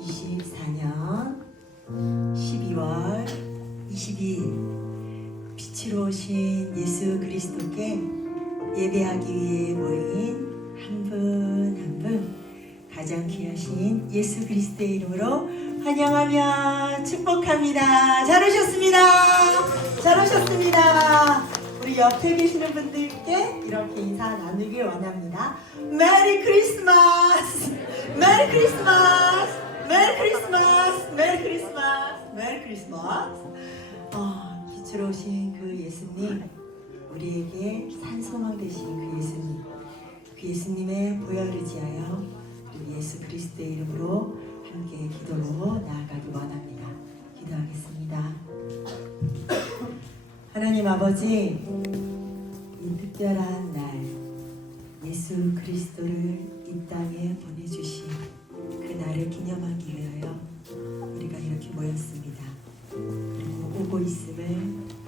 2024년 12월 22일 빛으로 오신 예수 그리스도께 예배하기 위해 모인 한 분 한 분 가장 귀하신 예수 그리스도의 이름으로 환영하며 축복합니다. 잘 오셨습니다. 잘 오셨습니다. 우리 옆에 계시는 분들께 이렇게 인사 나누길 원합니다. 메리 크리스마스! 메리 크리스마스! 메리 크리스마스! 메리 크리스마스! 메리 크리스마스! 빛으로 오신 그 예수님, 우리에게 산소망 되신 그 예수님, 그 예수님의 보혈을 의지하여 우리 예수 그리스도의 이름으로 함께 기도로 나아가기 원합니다. 기도하겠습니다. 하나님 아버지, 이 특별한 날 예수 그리스도를 이 땅에 보내주신 그 날을 기념하기 위하여 우리가 이렇게 모였습니다. 그리고 오고 있음을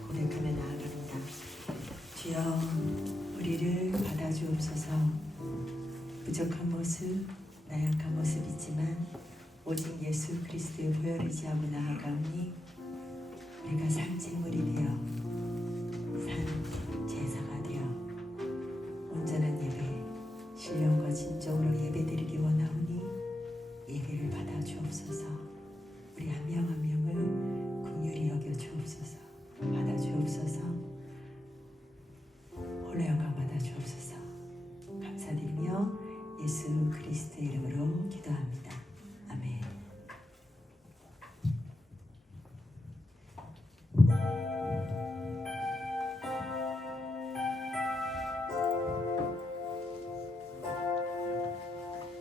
고백하며 나아갑니다. 주여, 우리를 받아주옵소서. 부족한 모습, 나약한 모습이지만 오직 예수 그리스도의 보혈을 의지하고 나아가오니 우리가 산책물이 되어 산 제사가 되어 온전한 예배, 신령과 진정으로 예배드리기 원하오니 예배를 받아 주옵소서. 우리 한 명 한 명을 긍휼히 여겨 주옵소서. 받아 주옵소서. 홀로 영광 받아 주옵소서. 감사드리며 예수 그리스도의 이름으로 기도합니다. 아멘.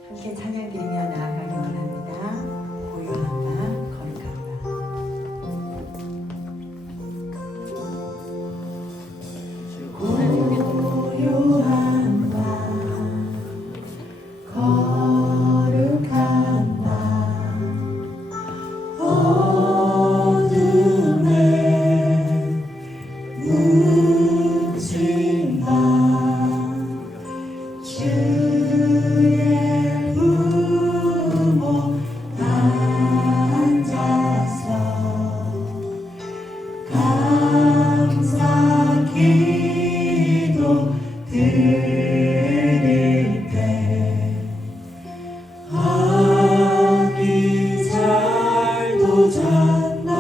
함께 찬양 드리며 나아가기 원합니다. 고요한 밤, 거룩한 밤. 고요한 밤, 거룩한 밤, 어둠에 묻힌 밤, 주의 부모 앉아서 감사 기도 드릴 때 아기 잘도 잤나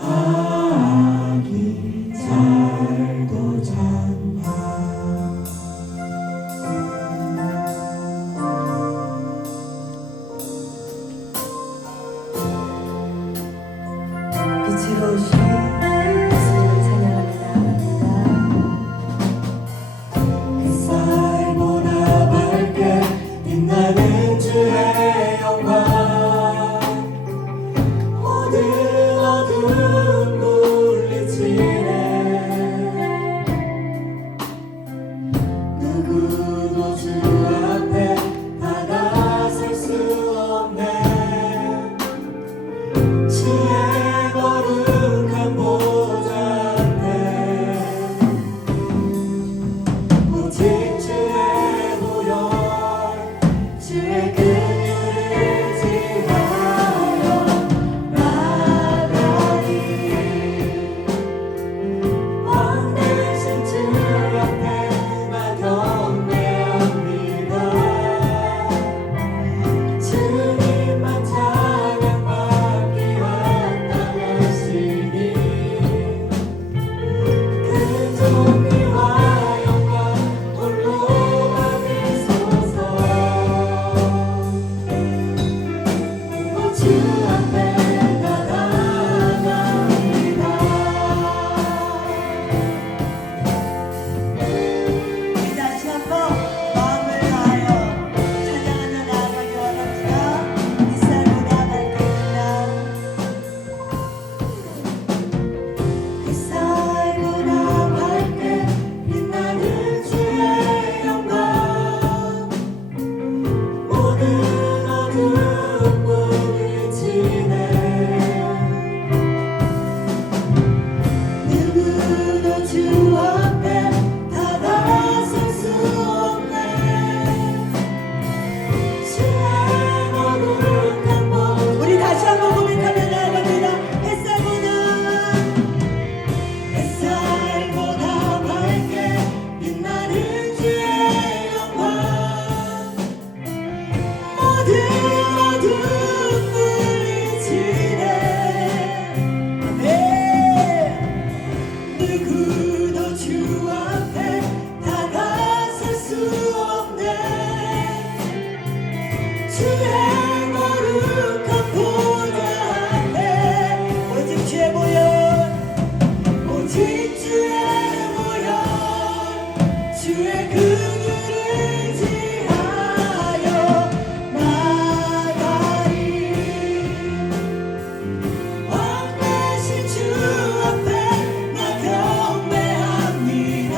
아기 잘도 잤나. 빛으로 오신 예수님을 찬양하며 나아갑니다. 햇살보다 밝게 빛나는 주의 영광, 모든 어둠 물리치네. 누구도 주 앞에 다가설 수 없네. 주의 거룩한 보좌 앞에 오직 주의 보혈, 주의 긍휼을 의지하여 나가리. 왕 대신 주 앞에 나 경배합니다. 주의 거룩한 보좌 앞에 오직 주의 모여 오직 주의 모여 주의 긍휼을 지하여 나가리 왕 대신 주 앞에 나 경배합니다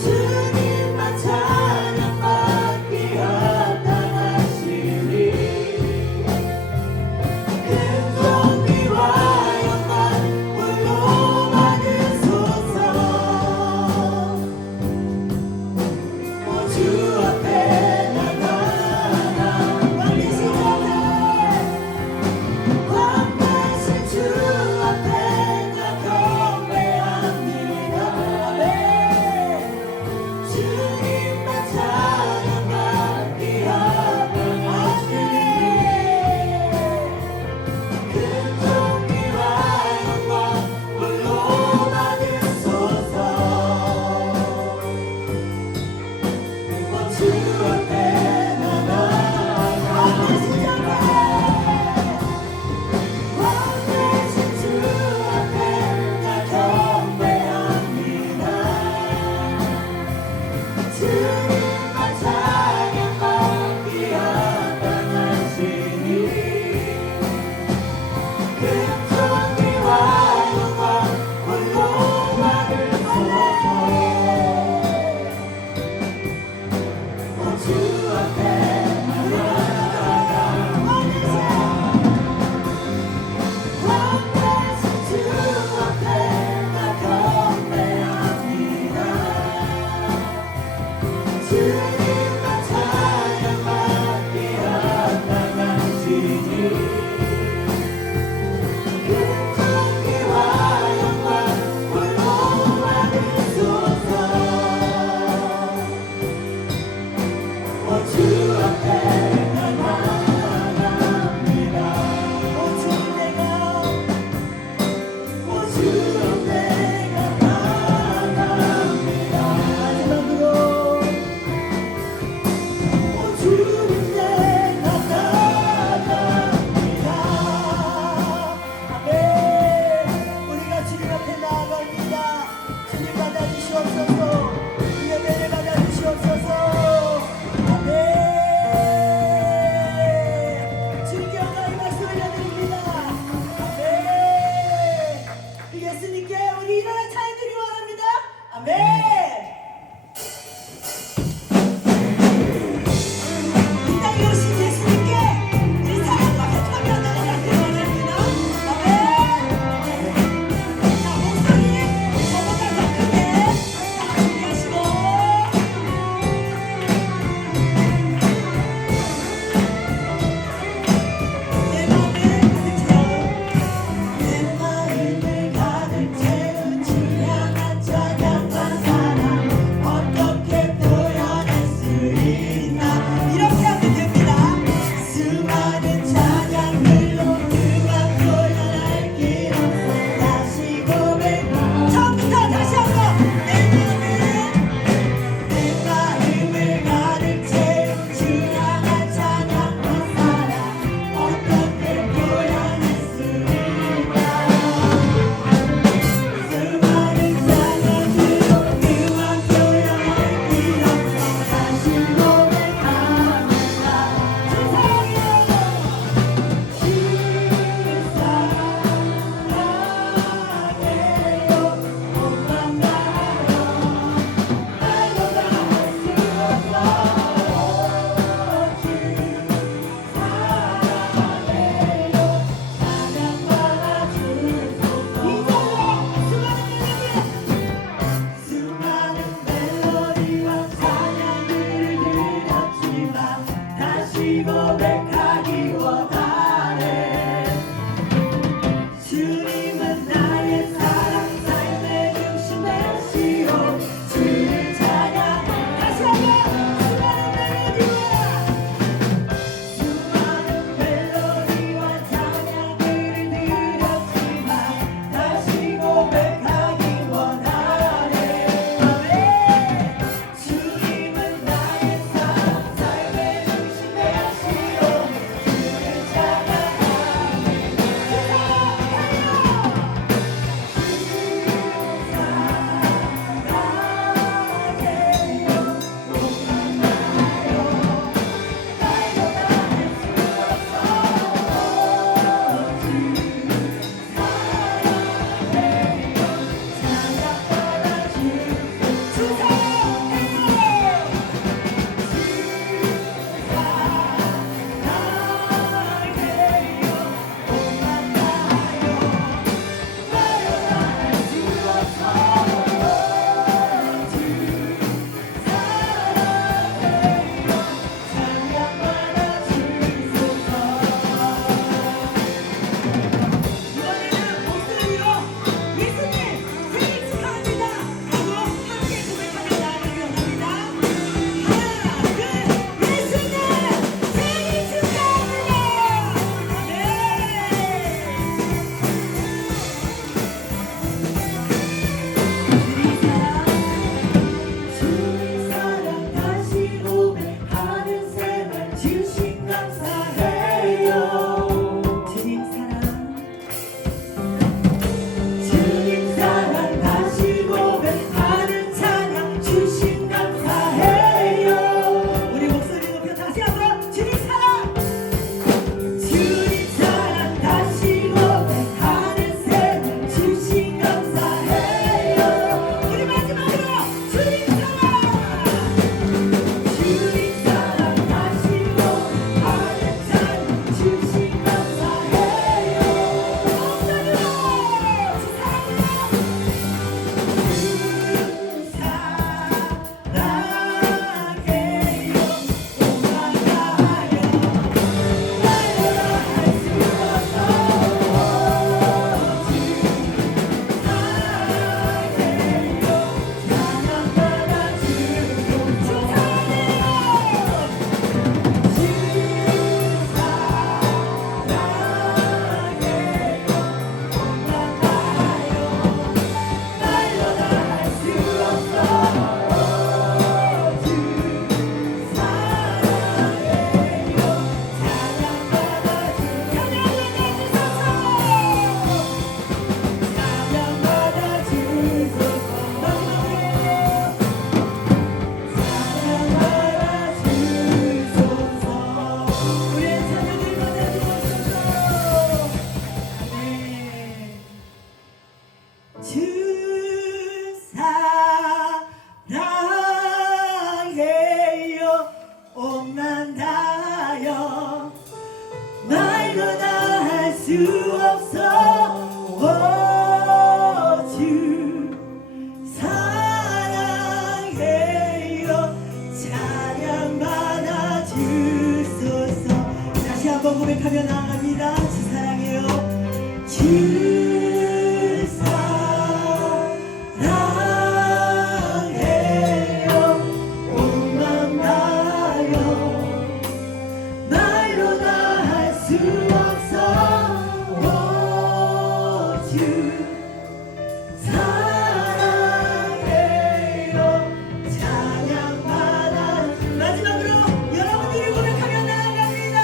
주님만 찬양받기 합당하시니 큰 존귀와 영광 홀로 받으소서 오 주 앞에 나 나아가 왕 대신 주 앞에 나 경배합니다 주님만 찬양받기 합당하시니 큰 존귀와 영광 홀로 받으소서 오 주 앞에 나 나아가 왕 대신 주 앞에 나 경배합니다 주님만 찬양받기 합당하시니 큰 존귀와 영광 홀로 받으소서 오 주 앞에 나 나아가 왕 대신 주 앞에 나 경배합니다 주님만 찬양받기 합당하시니 큰 존귀와 영광 홀로 받으소서 오 주 앞에 나 나아갑니다 오 주 앞에 나 나아갑니다 마지막으로 고백하며 나갑니다. 주 사랑해요. 주 사랑해요. 온맘 다하여 말로 다 할 수 없어. 주 사랑해요. 찬양받아. 마지막으로 여러분들이 고백하며 나아갑니다.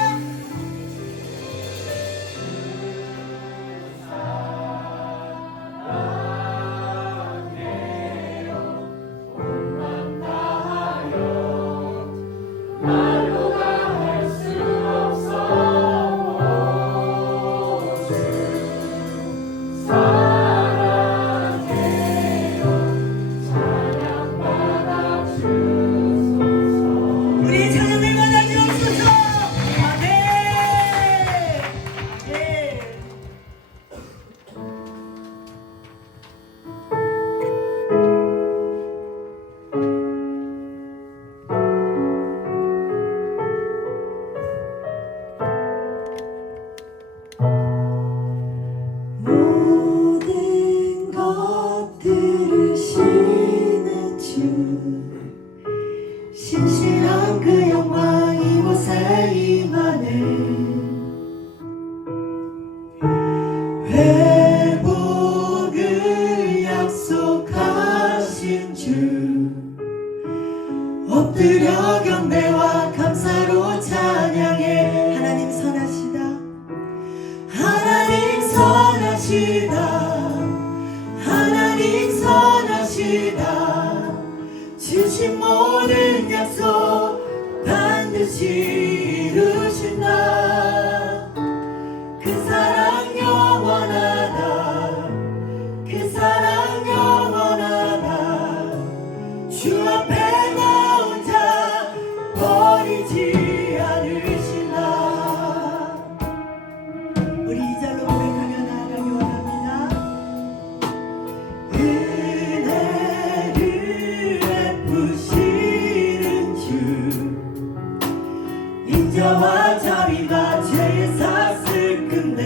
말로 다 할 수 없어. 사랑해요. 찬양받아 주소서. 우리의 찬양을 받아 주옵소서. 아멘. 아멘. 모든 것 들으시는 주 신실한 그 영광 이곳에 임하네. 회복을 약속하신 주 엎드려 경배와 감사로 찬양해. 하나님 선하시다. 하나님 선하시다. 하나님 선하시다. 주신 모든 약속 반드시 이루신다. 그 사랑 영원하다. 그 사랑 영원하다. 주 앞에 나 혼자 버리지 않으신다. 우리 이 절로 고백하며 나아가기 원합니다. 은혜를 베푸시는 주 인자와 자비가 죄의 삭을 끝내.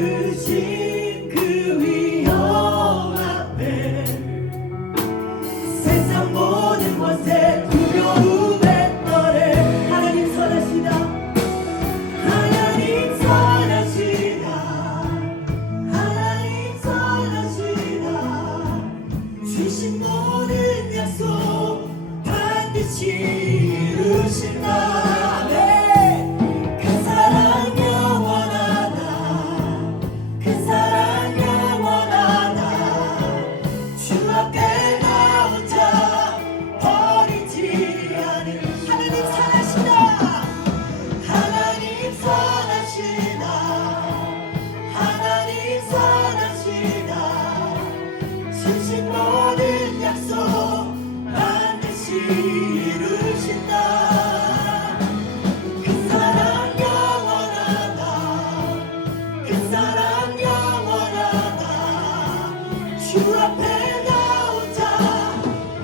높으신 그 위엄 앞에 세상 모든 것에 두려움에 떨에. 하나님 선하시다. 하나님 선하시다. 하나님 선하시다. 주신 모든 약속 반드시 이루신다. 그 사랑 영원하다. 그 사랑 영원하다. 주 앞에 나 혼자 버리지 않을. 하나님 선하시다. 하나님 선하시다. 하나님 선하시다. 주신 모든 약속 반드시 이루신다. 그 사랑 영원하다. 그 사랑 영원하다. 주 앞에 나 혼자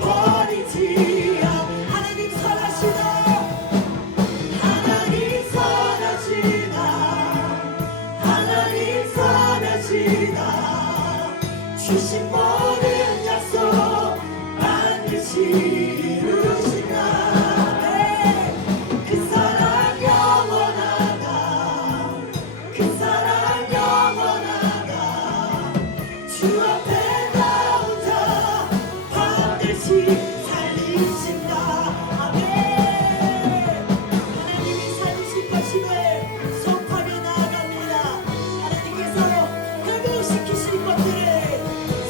버리지 않. 하나님 선하시다. 하나님 선하시다. 하나님 선하시다. 주신 모든 약속 반드시 이루신다. 그 사랑 영원하다. 그 사랑 영원하다. 주 앞에 나 혼자 반드시 살리신다. 아멘. 하나님이 살리실 것임을 선포하며 나아갑니다. 하나님께서 회복시키실 것들을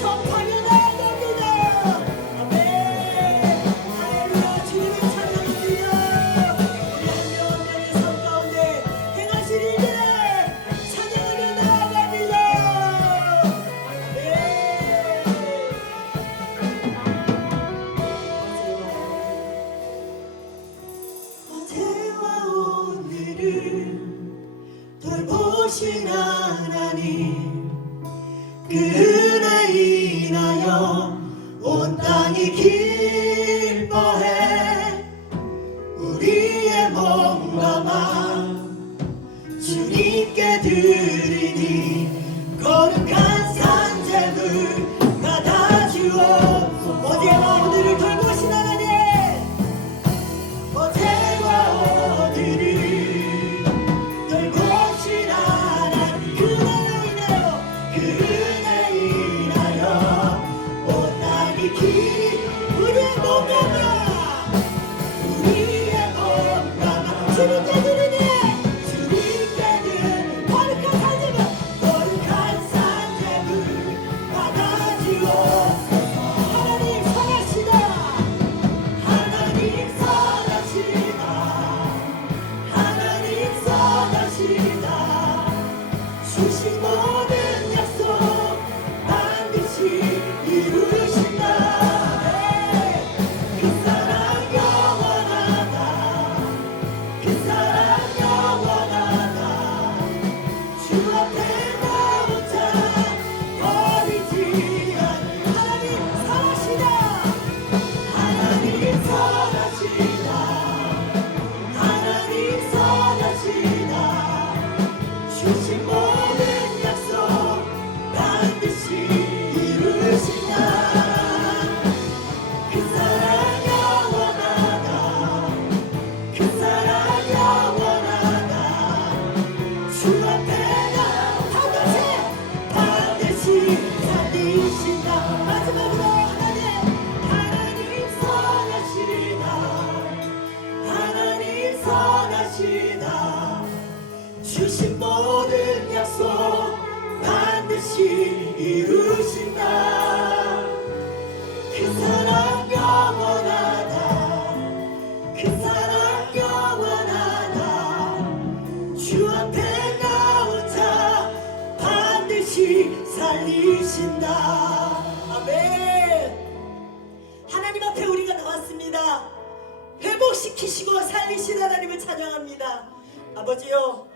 선포하며 나아갑니다. 아멘. 할렐루야. 주님을 찬양합니다. 우리 한 명 한 명의 삶 가운데 행하실 일들을 찬양하며 나아갑니다. 아멘. 어제와 오늘을 돌보신 하나님, 그 은혜 인하여 온 땅이 기뻐해. 주신 모든 약속 반드시 이루신다. 그 사랑 영원하다. 그 사랑 영원하다. 주 앞에 나온 자 반드시 살리신다. 아멘. 하나님 앞에 우리가 나왔습니다. 회복시키시고 살리신 하나님을 찬양합니다. 아버지요,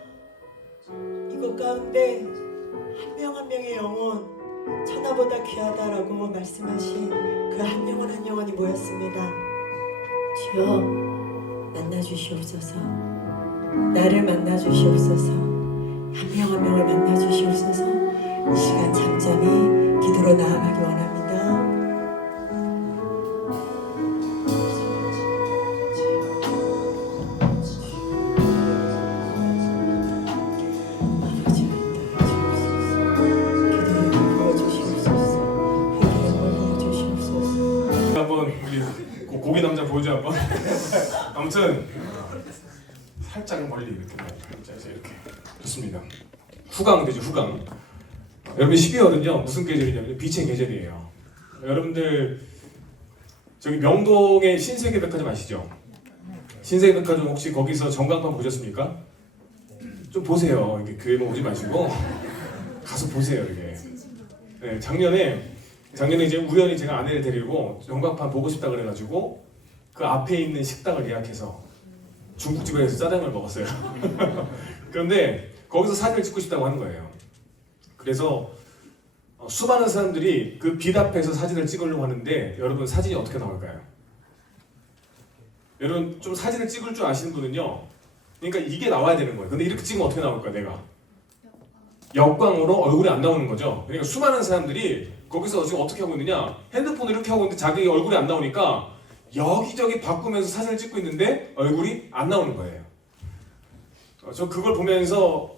이곳 가운데 한 명 한 명의 영혼 천하보다 귀하다라고 말씀하신 그 한 영혼 한 영혼이 모였습니다. 주여 만나주시옵소서. 나를 만나주시옵소서. 한 명 한 명을 만나주시옵소서. 이 시간 잠잠히 기도로 나아가기 원합니다. 한번 우리 고기 남자 보여줘 한번. 아무튼 살짝 멀리 이렇게 살짝 이렇게 좋습니다. 후강 되죠, 후강. 여러분 12월은요 무슨 계절이냐면 빛의 계절이에요. 여러분들 저기 명동의 신세계백화점 아시죠? 신세계백화점 혹시 거기서 전광판 보셨습니까? 좀 보세요. 이렇게 교회만 오지 마시고 가서 보세요. 이게. 네, 작년에 이제 우연히 제가 아내를 데리고 전광판 보고 싶다 그래가지고 그 앞에 있는 식당을 예약해서 중국집에 가서 짜장면을 먹었어요. 그런데 거기서 사진을 찍고 싶다고 하는 거예요. 그래서 수많은 사람들이 그 빛 앞에서 사진을 찍으려고 하는데 여러분 사진이 어떻게 나올까요? 여러분 좀 사진을 찍을 줄 아시는 분은요, 그러니까 이게 나와야 되는 거예요. 근데 이렇게 찍으면 어떻게 나올까? 내가 역광으로 얼굴이 안 나오는 거죠. 그러니까 수많은 사람들이 거기서 지금 어떻게 하고 있느냐, 핸드폰을 이렇게 하고 있는데 자기 얼굴이 안 나오니까 여기저기 바꾸면서 사진을 찍고 있는데 얼굴이 안 나오는 거예요. 저 그걸 보면서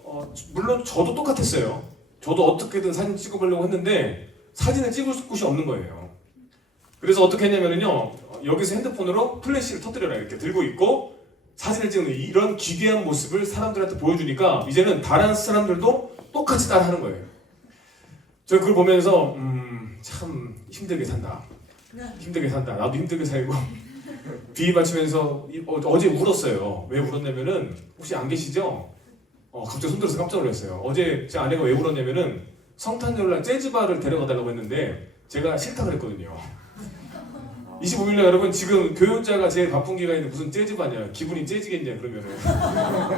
물론 저도 똑같았어요. 저도 어떻게든 사진 찍어보려고 했는데 사진을 찍을 곳이 없는 거예요. 그래서 어떻게 했냐면요, 여기서 핸드폰으로 플래시를 터뜨려라 이렇게 들고 있고 사진을 찍는 이런 기괴한 모습을 사람들한테 보여주니까 이제는 다른 사람들도 똑같이 따라하는 거예요. 저 그걸 보면서 참 힘들게 산다. 힘들게 산다. 나도 힘들게 살고 비위 맞추면서 어제 울었어요. 왜 울었냐면은 혹시 안 계시죠? 갑자기 손들어서 깜짝 놀랐어요. 어제 제 아내가 왜 울었냐면은 성탄절날 재즈바를 데려가 달라고 했는데 제가 싫다 그랬거든요. 25일날 여러분 지금 교육자가 제일 바쁜 기간인데 무슨 재즈바냐, 기분이 재지겠냐 그러면은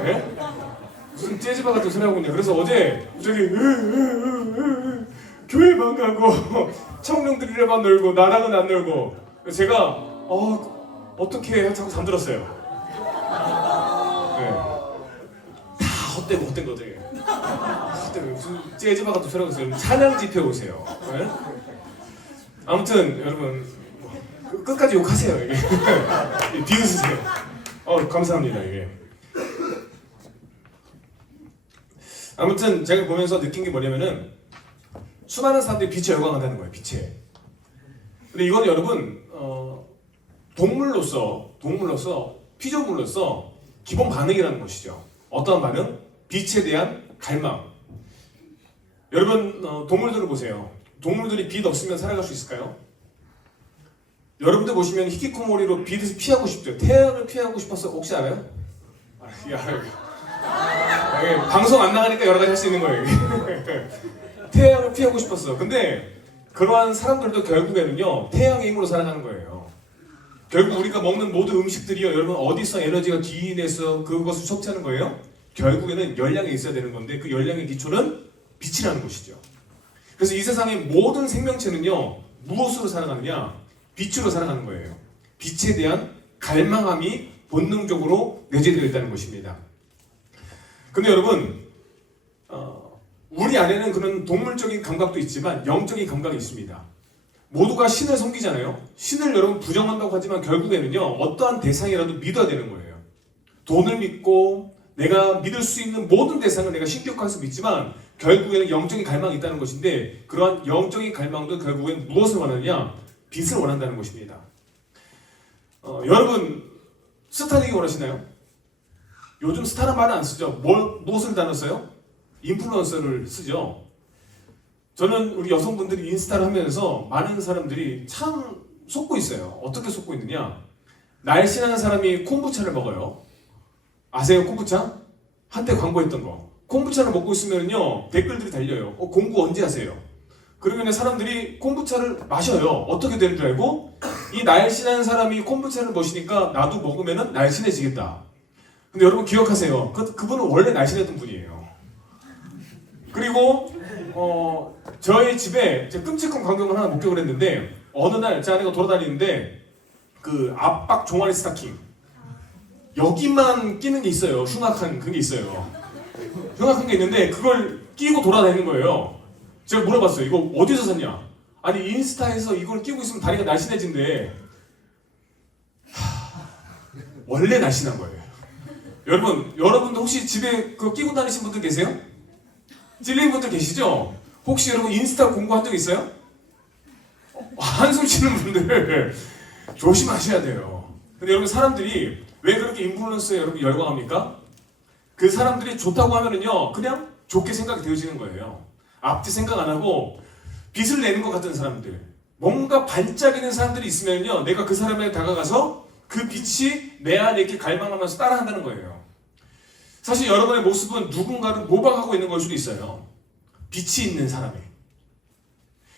네? 무슨 재즈바 같은 소리 하고 있냐. 그래서 어제 저기 교회만 가고 청년들이랑 놀고 나랑은 안 놀고 제가 어떻게 자꾸 잠들었어요. 네. 다 헛된 거지. 헛된 무슨 재즈바 같은 소리 하고 있어요. 찬양 집회 오세요. 네? 아무튼 여러분 끝까지 욕하세요. 이게 비웃으세요. 감사합니다. 이게. 아무튼 제가 보면서 느낀 게 뭐냐면은 수많은 사람들이 빛에 열광한다는 거예요. 빛에. 근데 이거는 여러분 동물로서 피조물로서 기본 반응이라는 것이죠. 어떠한 반응? 빛에 대한 갈망. 여러분 동물들을 보세요. 동물들이 빛 없으면 살아갈 수 있을까요? 여러분들 보시면 히키코모리로 빛을 피하고 싶죠. 태양을 피하고 싶어서 혹시 알아요? 방송 안 나가니까 여러 가지 할 수 있는 거예요. 태양을 피하고 싶었어. 근데 그러한 사람들도 결국에는요 태양의 힘으로 살아가는 거예요. 결국 우리가 먹는 모든 음식들이요, 여러분 어디서 에너지가 기인해서 그것을 섭취하는 거예요? 결국에는 열량이 있어야 되는 건데 그 열량의 기초는 빛이라는 것이죠. 그래서 이 세상의 모든 생명체는요 무엇으로 살아가느냐? 빛으로 살아가는 거예요. 빛에 대한 갈망함이 본능적으로 내재되어 있다는 것입니다. 근데 여러분 우리 안에는 그런 동물적인 감각도 있지만 영적인 감각이 있습니다. 모두가 신을 섬기잖아요. 신을 여러분 부정한다고 하지만 결국에는요 어떠한 대상이라도 믿어야 되는 거예요. 돈을 믿고 내가 믿을 수 있는 모든 대상을 내가 신격화해서 믿지만 결국에는 영적인 갈망이 있다는 것인데 그러한 영적인 갈망도 결국엔 무엇을 원하느냐? 빛을 원한다는 것입니다. 여러분 스타 되기 원하시나요? 요즘 스타란 말은 안 쓰죠. 무엇을 단어 써요? 인플루언서를 쓰죠. 저는 우리 여성분들이 인스타를 하면서 많은 사람들이 참 속고 있어요. 어떻게 속고 있느냐? 날씬한 사람이 콤부차를 먹어요. 아세요, 콤부차? 한때 광고했던 거. 콤부차를 먹고 있으면요 댓글들이 달려요. 공부 언제 하세요? 그러면 사람들이 콤부차를 마셔요. 어떻게 되는 줄 알고? 이 날씬한 사람이 콤부차를 마시니까 나도 먹으면 날씬해지겠다. 근데 여러분 기억하세요. 그분은 원래 날씬했던 분이에요. 그리고 저희 집에 제가 끔찍한 광경을 하나 목격을 했는데, 어느 날 제 아내가 돌아다니는데 그 압박 종아리 스타킹 여기만 끼는 게 있어요. 흉악한 그게 있어요. 흉악한 게 있는데 그걸 끼고 돌아다니는 거예요. 제가 물어봤어요. 이거 어디서 샀냐? 아니 인스타에서 이걸 끼고 있으면 다리가 날씬해진대. 원래 날씬한 거예요. 여러분도 혹시 집에 그거 끼고 다니신 분들 계세요? 찔린 분들 계시죠? 혹시 여러분 인스타 공부한 적 있어요? 한숨 쉬는 분들 조심하셔야 돼요. 근데 여러분 사람들이 왜 그렇게 인플루언서에 여러분 열광합니까? 그 사람들이 좋다고 하면은요 그냥 좋게 생각이 되어지는 거예요. 앞뒤 생각 안 하고 빛을 내는 것 같은 사람들, 뭔가 반짝이는 사람들이 있으면요 내가 그 사람에 다가가서 그 빛이 내 안에 이렇게 갈망하면서 따라한다는 거예요. 사실 여러분의 모습은 누군가를 모방하고 있는 걸 수도 있어요. 빛이 있는 사람이.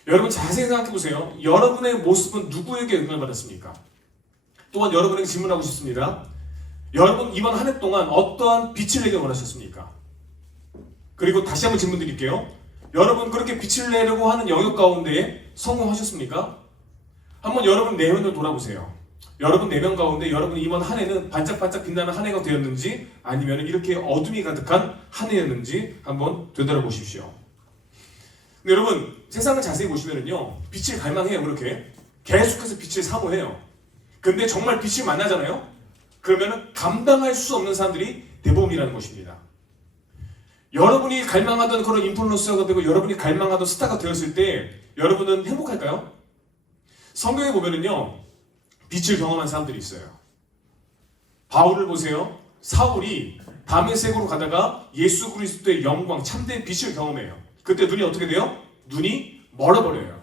여러분 자세히 생각해 보세요. 여러분의 모습은 누구에게 영향을 받았습니까? 또한 여러분에게 질문하고 싶습니다. 여러분 이번 한 해 동안 어떠한 빛을 내게 원하셨습니까? 그리고 다시 한번 질문 드릴게요. 여러분 그렇게 빛을 내려고 하는 영역 가운데 성공하셨습니까? 한번 여러분 내면을 돌아보세요. 여러분 내면 가운데 여러분 이번 한 해는 반짝반짝 빛나는 한 해가 되었는지 아니면 이렇게 어둠이 가득한 한 해였는지 한번 되돌아보십시오. 근데 여러분 세상을 자세히 보시면은요 빛을 갈망해요. 그렇게 계속해서 빛을 사모해요. 근데 정말 빛을 만나잖아요. 그러면은 감당할 수 없는 사람들이 대부분이라는 것입니다. 여러분이 갈망하던 그런 인플루언서가 되고 여러분이 갈망하던 스타가 되었을 때 여러분은 행복할까요? 성경에 보면은요 빛을 경험한 사람들이 있어요. 바울을 보세요. 사울이 다메섹으로 가다가 예수 그리스도의 영광 참된 빛을 경험해요. 그때 눈이 어떻게 돼요? 눈이 멀어버려요.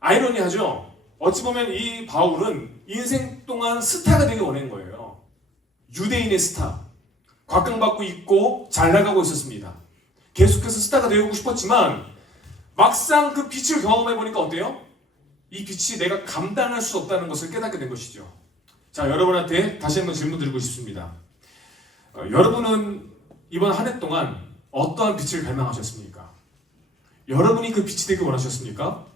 아이러니하죠? 어찌 보면 이 바울은 인생 동안 스타가 되기 원한 거예요. 유대인의 스타. 곽강받고 있고 잘 나가고 있었습니다. 계속해서 스타가 되고 싶었지만 막상 그 빛을 경험해보니까 어때요? 이 빛이 내가 감당할 수 없다는 것을 깨닫게 된 것이죠. 자, 여러분한테 다시 한번 질문 드리고 싶습니다. 여러분은 이번 한 해 동안 어떠한 빛을 갈망하셨습니까? 여러분이 그 빛이 되길 원하셨습니까?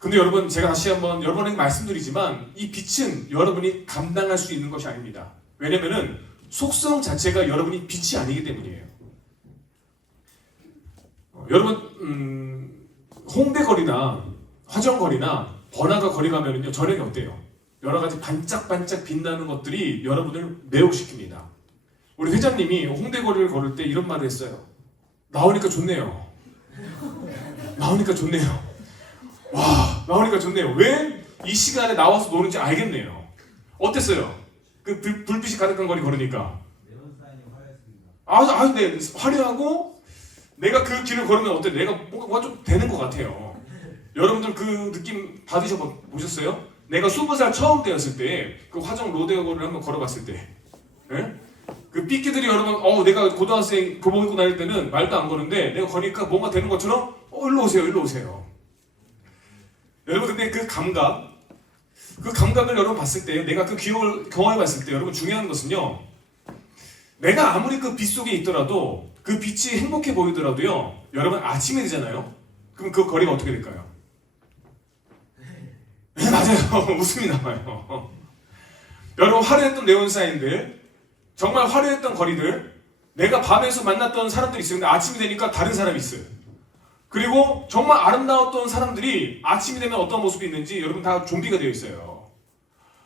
근데 여러분 제가 다시 한번 여러분에게 말씀드리지만 이 빛은 여러분이 감당할 수 있는 것이 아닙니다. 왜냐면은 속성 자체가 여러분이 빛이 아니기 때문이에요. 여러분 홍대 거리나 화정 거리나 번화가 거리 가면은요 저녁에 어때요? 여러 가지 반짝반짝 빛나는 것들이 여러분을 매혹시킵니다. 우리 회장님이 홍대 거리를 걸을 때 이런 말을 했어요. 나오니까 좋네요. 나오니까 좋네요. 와, 나오니까 좋네요. 왜 이 시간에 나와서 노는지 알겠네요. 어땠어요? 그 불빛이 가득한 거리 걸으니까. 네, 화려하고 내가 그 길을 걸으면 어때? 내가 뭔가 좀 되는 것 같아요. 여러분들 그 느낌 받으셔보셨어요? 내가 20살 처음 되었을 때 그 화정 로데오를 한번 걸어봤을 때, 네? 그 삐끼들이 여러분, 내가 고등학생 교복 입고 다닐 때는 말도 안 거는데 내가 거니까 뭔가 되는 것처럼 일로 오세요, 일로 오세요. 여러분 근데 그 감각을 여러분 봤을 때, 내가 그 기억을 경험해봤을 때 여러분 중요한 것은요, 내가 아무리 그 빛 속에 있더라도 그 빛이 행복해 보이더라도요, 여러분 아침이 되잖아요. 그럼 그 거리가 어떻게 될까요? 네, 맞아요. 웃음이 나와요. 여러분 화려했던 네온사인들, 정말 화려했던 거리들, 내가 밤에서 만났던 사람들이 있어요. 근데 아침이 되니까 다른 사람이 있어요. 그리고 정말 아름다웠던 사람들이 아침이 되면 어떤 모습이 있는지 여러분 다 좀비가 되어 있어요.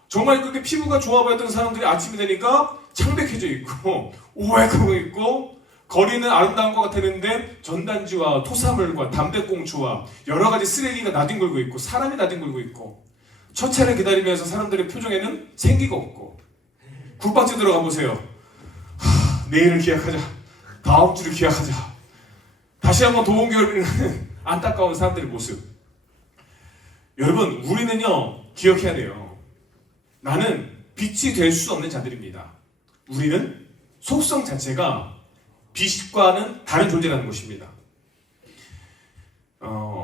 정말 그렇게 피부가 좋아 보였던 사람들이 아침이 되니까 창백해져 있고 우웩하고 있고, 거리는 아름다운 것 같았는데 전단지와 토사물과 담배꽁초와 여러 가지 쓰레기가 나뒹굴고 있고 사람이 나뒹굴고 있고, 첫 차를 기다리면서 사람들의 표정에는 생기가 없고, 국밥집 들어가 보세요. 내일을 기약하자. 다음 주를 기약하자. 다시 한번 도원교회를 안타까운 사람들의 모습. 여러분, 우리는요, 기억해야 돼요. 나는 빛이 될 수 없는 자들입니다. 우리는 속성 자체가 빛과는 다른 존재라는 것입니다.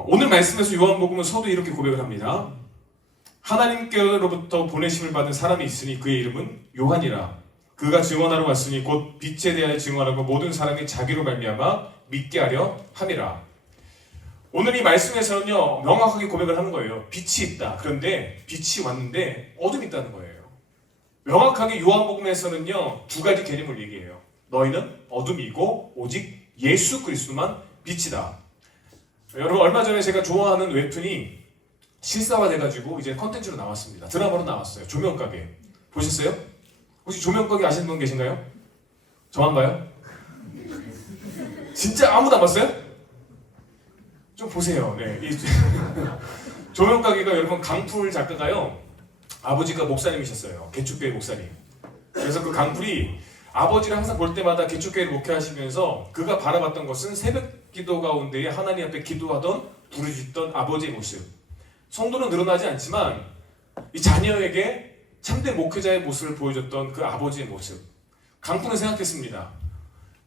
오늘 말씀에서 요한복음은 서도 이렇게 고백을 합니다. 하나님께로부터 보내심을 받은 사람이 있으니 그의 이름은 요한이라. 그가 증언하러 왔으니 곧 빛에 대하여 증언하고 모든 사람이 자기로 말미암아 믿게 하려 함이라. 오늘 이 말씀에서는요, 명확하게 고백을 하는 거예요. 빛이 있다. 그런데 빛이 왔는데 어둠이 있다는 거예요. 명확하게 요한복음에서는요, 두 가지 개념을 얘기해요. 너희는 어둠이고 오직 예수 그리스도만 빛이다. 여러분, 얼마 전에 제가 좋아하는 웹툰이 실사화돼가지고 이제 컨텐츠로 나왔습니다. 드라마로 나왔어요. 조명가게. 보셨어요? 혹시 조명가게 아시는 분 계신가요? 저만 봐요? 진짜 아무도 안 봤어요? 좀 보세요. 네. 이 조명가게가 여러분 강풀 작가가요. 아버지가 목사님이셨어요. 개축교회 목사님. 그래서 그 강풀이 아버지를 항상 볼 때마다 개축교회를 목회하시면서 그가 바라봤던 것은 새벽 기도 가운데에 하나님 앞에 기도하던 부르짖던 아버지의 모습. 성도는 늘어나지 않지만 이 자녀에게 참된 목회자의 모습을 보여줬던 그 아버지의 모습. 강풀은 생각했습니다.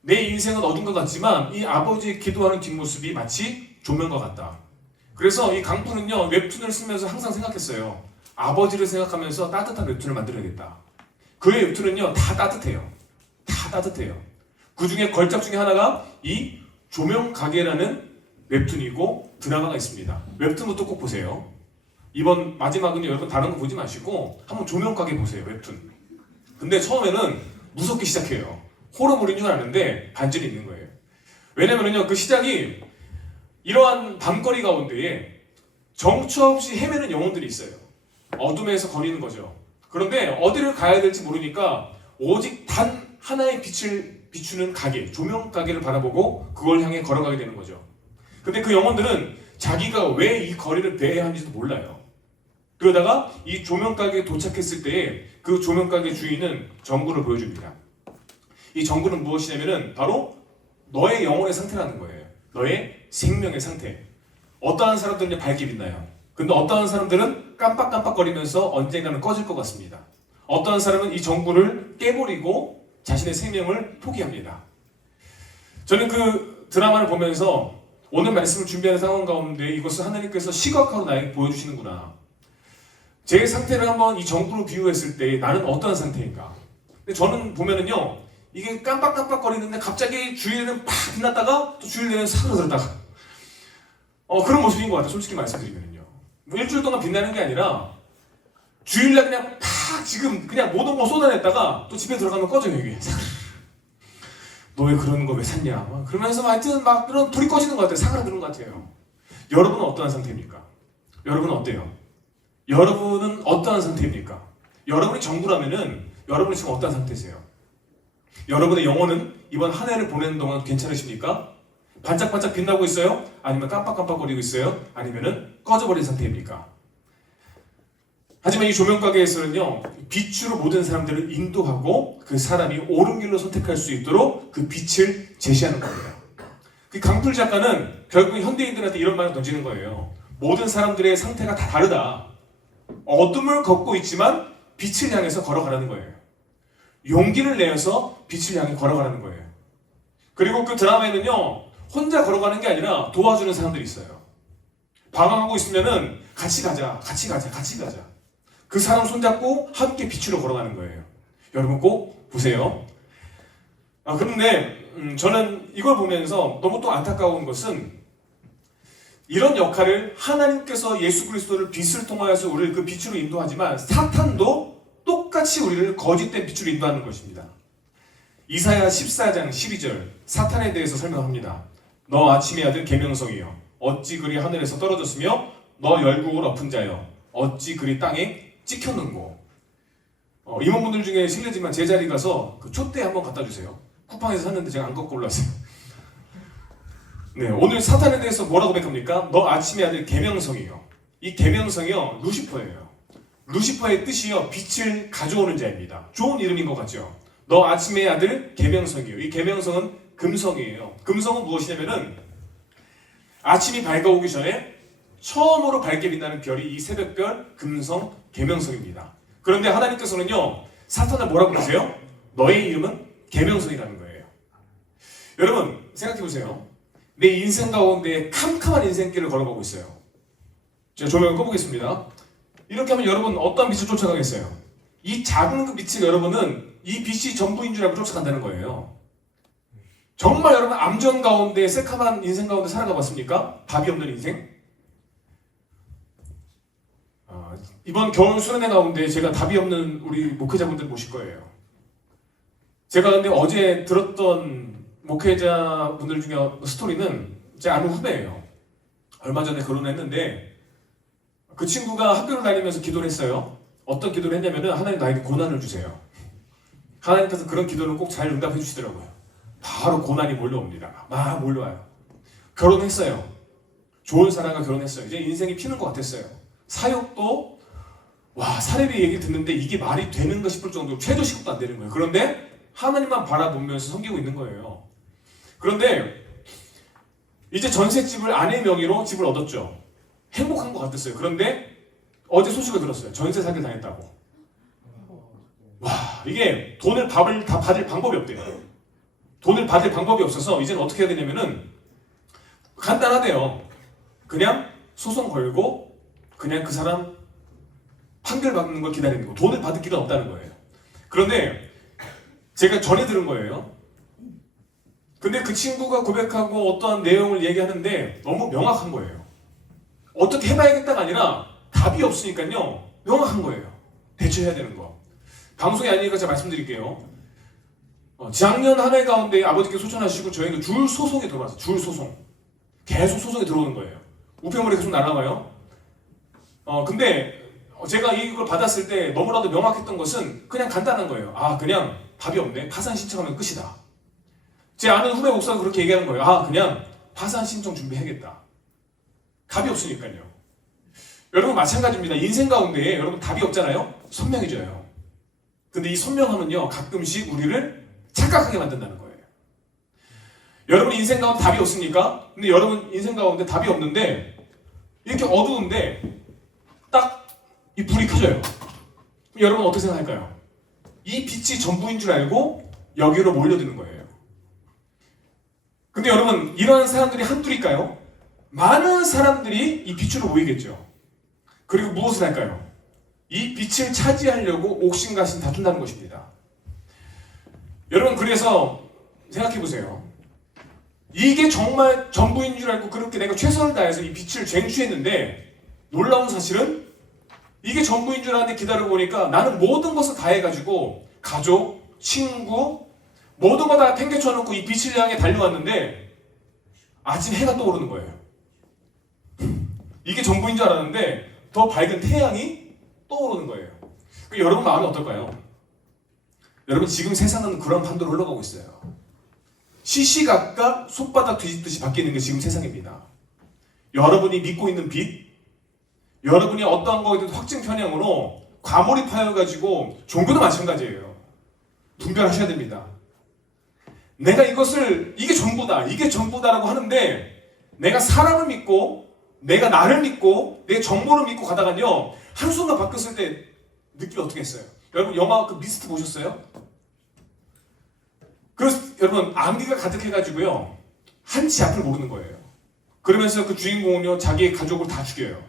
내 인생은 어두운 것 같지만 이 아버지의 기도하는 뒷모습이 마치 조명과 같다. 그래서 이 강풀은요, 웹툰을 쓰면서 항상 생각했어요. 아버지를 생각하면서 따뜻한 웹툰을 만들어야겠다. 그의 웹툰은요, 다 따뜻해요. 다 따뜻해요. 그 중에 걸작 중에 하나가 이 조명가게라는 웹툰이고 드라마가 있습니다. 웹툰부터 꼭 보세요. 이번 마지막은요, 여러분 다른 거 보지 마시고 한번 조명가게 보세요. 웹툰. 근데 처음에는 무섭게 시작해요. 호러물인 줄 아는데 반전이 있는 거예요. 왜냐면은요, 그 시작이 이러한 밤거리 가운데에 정처 없이 헤매는 영혼들이 있어요. 어둠에서 거리는 거죠. 그런데 어디를 가야 될지 모르니까 오직 단 하나의 빛을 비추는 가게, 조명 가게를 바라보고 그걸 향해 걸어가게 되는 거죠. 근데 그 영혼들은 자기가 왜 이 거리를 배회해야 하는지도 몰라요. 그러다가 이 조명 가게에 도착했을 때에 그 조명 가게 주인은 정구를 보여줍니다. 이 정구는 무엇이냐면은 바로 너의 영혼의 상태라는 거예요. 너의 생명의 상태. 어떠한 사람들은 밝게 빛나요. 근데 어떠한 사람들은 깜빡깜빡거리면서 언젠가는 꺼질 것 같습니다. 어떠한 사람은 이 정구를 깨버리고 자신의 생명을 포기합니다. 저는 그 드라마를 보면서 오늘 말씀을 준비하는 상황 가운데 이것을 하나님께서 시각화로 나에게 보여주시는구나. 제 상태를 한번 이 정구로 비유했을 때 나는 어떠한 상태인가. 근데 저는 보면은요, 이게 깜빡깜빡거리는데 갑자기 주일에는 팍 빛났다가 또 주일 내내 사그라들었다가 그런 모습인 것 같아요. 솔직히 말씀드리면요. 뭐 일주일 동안 빛나는 게 아니라 주일날 그냥 팍 지금 그냥 모든 거 쏟아냈다가 또 집에 들어가면 꺼져요. 이게 너 왜 그러는 거 왜 샀냐 그러면서 하여튼 막 그런 불이 꺼지는 것 같아요. 사그라드는 것 같아요. 여러분은 어떠한 상태입니까? 여러분은 어때요? 여러분은 어떠한 상태입니까? 여러분이 정부라면은 여러분이 지금 어떠한 상태세요? 여러분의 영혼은 이번 한 해를 보내는 동안 괜찮으십니까? 반짝반짝 빛나고 있어요? 아니면 깜빡깜빡거리고 있어요? 아니면은 꺼져버린 상태입니까? 하지만 이 조명가게에서는요, 빛으로 모든 사람들을 인도하고 그 사람이 옳은 길로 선택할 수 있도록 그 빛을 제시하는 겁니다. 그 강풀 작가는 결국 현대인들한테 이런 말을 던지는 거예요. 모든 사람들의 상태가 다 다르다. 어둠을 걷고 있지만 빛을 향해서 걸어가라는 거예요. 용기를 내어서 빛을 향해 걸어가라는 거예요. 그리고 그 드라마에는요, 혼자 걸어가는 게 아니라 도와주는 사람들이 있어요. 방황하고 있으면은 같이 가자. 그 사람 손잡고 함께 빛으로 걸어가는 거예요. 여러분 꼭 보세요. 그런데 저는 이걸 보면서 너무 또 안타까운 것은 이런 역할을 하나님께서 예수 그리스도를 빛을 통하여서 우리를 그 빛으로 인도하지만 사탄도 똑같이 우리를 거짓된 빛으로 인도하는 것입니다. 이사야 14장 12절 사탄에 대해서 설명합니다. 너 아침의 아들 계명성이여 어찌 그리 하늘에서 떨어졌으며 너 열국을 엎은 자여 어찌 그리 땅에 찍혔는고. 임원분들 중에 실례지만 제 자리 가서 그 촛대 한번 갖다 주세요. 쿠팡에서 샀는데 제가 안 갖고 올라왔어요. 네, 오늘 사탄에 대해서 뭐라고 고백합니까? 너 아침의 아들 계명성이요. 이 계명성이요, 루시퍼예요. 루시퍼의 뜻이요, 빛을 가져오는 자입니다. 좋은 이름인 것 같죠? 너 아침의 아들 계명성이에요. 이 계명성은 금성이에요. 금성은 무엇이냐면은 아침이 밝아오기 전에 처음으로 밝게 빛나는 별이 이 새벽별 금성 계명성입니다. 그런데 하나님께서는요, 사탄을 뭐라고 부르세요? 너의 이름은 계명성이라는 거예요. 여러분 생각해 보세요. 내 인생 가운데 캄캄한 인생길을 걸어가고 있어요. 제가 조명을 꺼보겠습니다. 이렇게 하면 여러분 어떤 빛을 쫓아가겠어요? 이 작은 그 빛을 여러분은 이 빛이 전부인 줄 알고 쫓아간다는 거예요. 정말 여러분 암전 가운데 새카만 인생 가운데 살아가 봤습니까? 답이 없는 인생? 이번 겨울 수련회 가운데 제가 답이 없는 우리 목회자분들 모실 거예요. 제가 근데 어제 들었던 목회자분들 중에 스토리는 제 아는 후배예요. 얼마 전에 결혼했는데 그 친구가 학교를 다니면서 기도를 했어요. 어떤 기도를 했냐면은 하나님 나에게 고난을 주세요. 하나님께서 그런 기도를 꼭 잘 응답해 주시더라고요. 바로 고난이 몰려옵니다. 막 몰려와요. 결혼했어요. 좋은 사람과 결혼했어요. 이제 인생이 피는 것 같았어요. 사역도 사례비 얘기 듣는데 이게 말이 되는가 싶을 정도로 최저 시급도 안 되는 거예요. 그런데 하나님만 바라보면서 섬기고 있는 거예요. 그런데 이제 전셋집을 아내 명의로 집을 얻었죠. 행복한 것 같았어요. 그런데 어제 소식을 들었어요. 전세 사기를 당했다고. 이게 돈을 받을 방법이 없대요. 돈을 받을 방법이 없어서 이제는 어떻게 해야 되냐면은 간단하대요. 그냥 소송 걸고 그냥 그 사람 판결 받는 걸 기다리는 거. 돈을 받을 길은 없다는 거예요. 그런데 제가 전에 들은 거예요. 근데 그 친구가 고백하고 어떠한 내용을 얘기하는데 너무 명확한 거예요. 어떻게 해봐야겠다가 아니라 답이 없으니까요. 명확한 거예요. 대처해야 되는 거. 방송이 아니니까 제가 말씀드릴게요. 작년 한 해 가운데 아버지께 소천하시고 저희는 줄 소송이 들어왔어요. 줄 소송. 계속 소송이 들어오는 거예요. 우편물이 계속 날아와요. 근데 제가 이걸 받았을 때 너무나도 명확했던 것은 그냥 간단한 거예요. 그냥 답이 없네. 파산 신청하면 끝이다. 제 아는 후배 목사가 그렇게 얘기하는 거예요. 그냥 파산 신청 준비해야겠다. 답이 없으니까요. 여러분 마찬가지입니다. 인생 가운데 여러분 답이 없잖아요. 선명해져요. 근데 이 선명함은요 가끔씩 우리를 착각하게 만든다는 거예요. 여러분 인생 가운데 답이 없습니까? 근데 여러분 인생 가운데 답이 없는데 이렇게 어두운데 딱 이 불이 켜져요. 여러분 어떻게 생각할까요? 이 빛이 전부인 줄 알고 여기로 몰려드는 거예요. 근데 여러분 이런 사람들이 한둘일까요? 많은 사람들이 이 빛으로 모이겠죠. 그리고 무엇을 할까요? 이 빛을 차지하려고 옥신각신 다툰다는 것입니다. 여러분 그래서 생각해보세요. 이게 정말 전부인 줄 알고 그렇게 내가 최선을 다해서 이 빛을 쟁취했는데 놀라운 사실은 이게 전부인 줄 알았는데 기다리고 보니까 나는 모든 것을 다 해가지고 가족, 친구 모든 거 다 팽개쳐놓고 이 빛을 향해 달려왔는데 아침 해가 떠오르는 거예요. 이게 전부인 줄 알았는데 더 밝은 태양이 떠오르는 거예요. 여러분 마음이 어떨까요? 여러분 지금 세상은 그런 판도로 흘러가고 있어요. 시시각각 손바닥 뒤집듯이 바뀌는 게 지금 세상입니다. 여러분이 믿고 있는 빛, 여러분이 어떠한 거에도 확증 편향으로 과몰입하여가지고 종교도 마찬가지예요. 분별하셔야 됩니다. 내가 이게 전부다라고 하는데 내가 사람을 믿고 내가 나를 믿고 내 정보를 믿고 가다가요 한순간 바뀌었을 때 느낌이 어떻게 했어요? 여러분 영화 그 미스트 보셨어요? 그래서 여러분 암기가 가득해가지고요 한치 앞을 모르는 거예요. 그러면서 그 주인공은요 자기의 가족을 다 죽여요.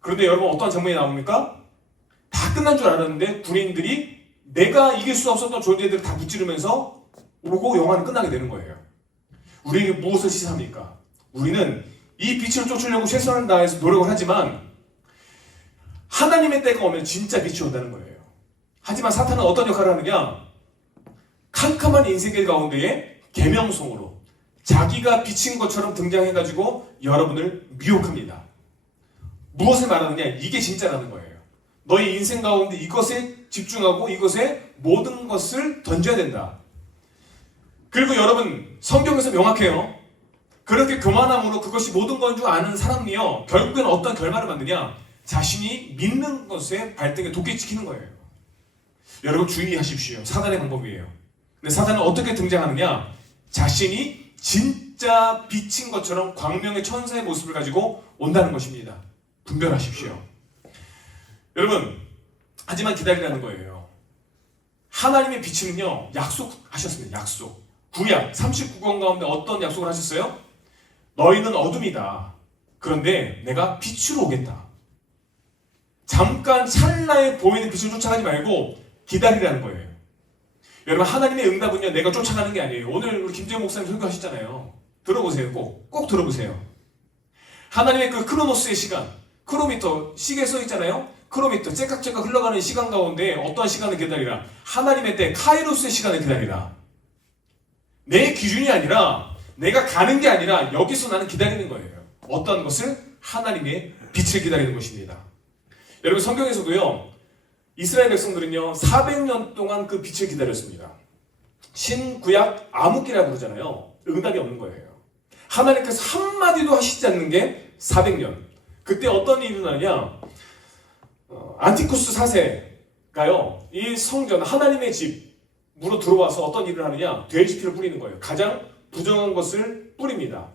그런데 여러분 어떠한 장면이 나옵니까? 다 끝난 줄 알았는데 군인들이 내가 이길 수 없었던 존재들을 다 무찌르면서 오고 영화는 끝나게 되는 거예요. 우리에게 무엇을 시사합니까? 우리는 이 빛을 쫓으려고 최선을 다해서 노력을 하지만 하나님의 때가 오면 진짜 빛이 온다는 거예요. 하지만 사탄은 어떤 역할을 하느냐? 캄캄한 인생길 가운데에 계명성으로 자기가 비친 것처럼 등장해가지고 여러분을 미혹합니다. 무엇을 말하느냐? 이게 진짜라는 거예요. 너의 인생 가운데 이것에 집중하고 이것에 모든 것을 던져야 된다. 그리고 여러분 성경에서 명확해요. 그렇게 교만함으로 그것이 모든 건 줄 아는 사람이요 결국에는 어떤 결말을 만드냐? 자신이 믿는 것에 발등에 도끼 찍히는 거예요. 여러분 주의하십시오. 사단의 방법이에요. 근데 사단은 어떻게 등장하느냐? 자신이 진짜 빛인 것처럼 광명의 천사의 모습을 가지고 온다는 것입니다. 분별하십시오. 여러분, 하지만 기다리라는 거예요. 하나님의 빛은요, 약속하셨습니다. 약속. 구약 39권 가운데 어떤 약속을 하셨어요? 너희는 어둠이다. 그런데 내가 빛으로 오겠다. 잠깐 찰나에 보이는 빛을 쫓아가지 말고 기다리라는 거예요. 여러분, 하나님의 응답은요, 내가 쫓아가는 게 아니에요. 오늘 우리 김재용 목사님 설교하셨잖아요. 들어보세요. 꼭 들어보세요. 하나님의 그 크로노스의 시간, 크로미터, 시계에 써 있잖아요. 크로미터, 째깍째깍 흘러가는 시간 가운데 어떠한 시간을 기다리라? 하나님의 때, 카이로스의 시간을 기다리라. 내 기준이 아니라, 내가 가는 게 아니라 여기서 나는 기다리는 거예요. 어떤 것을? 하나님의 빛을 기다리는 것입니다. 여러분, 성경에서도요, 이스라엘 백성들은요 400년 동안 그 빛을 기다렸습니다. 신구약 암흑기라고 부르잖아요. 응답이 없는 거예요. 하나님께서 한마디도 하시지 않는 게 400년. 그때 어떤 일이 일어나냐? 안티쿠스 4세가요 이 성전 하나님의 집으로 들어와서 어떤 일을 하느냐? 돼지피를 뿌리는 거예요. 가장 부정한 것을 뿌립니다.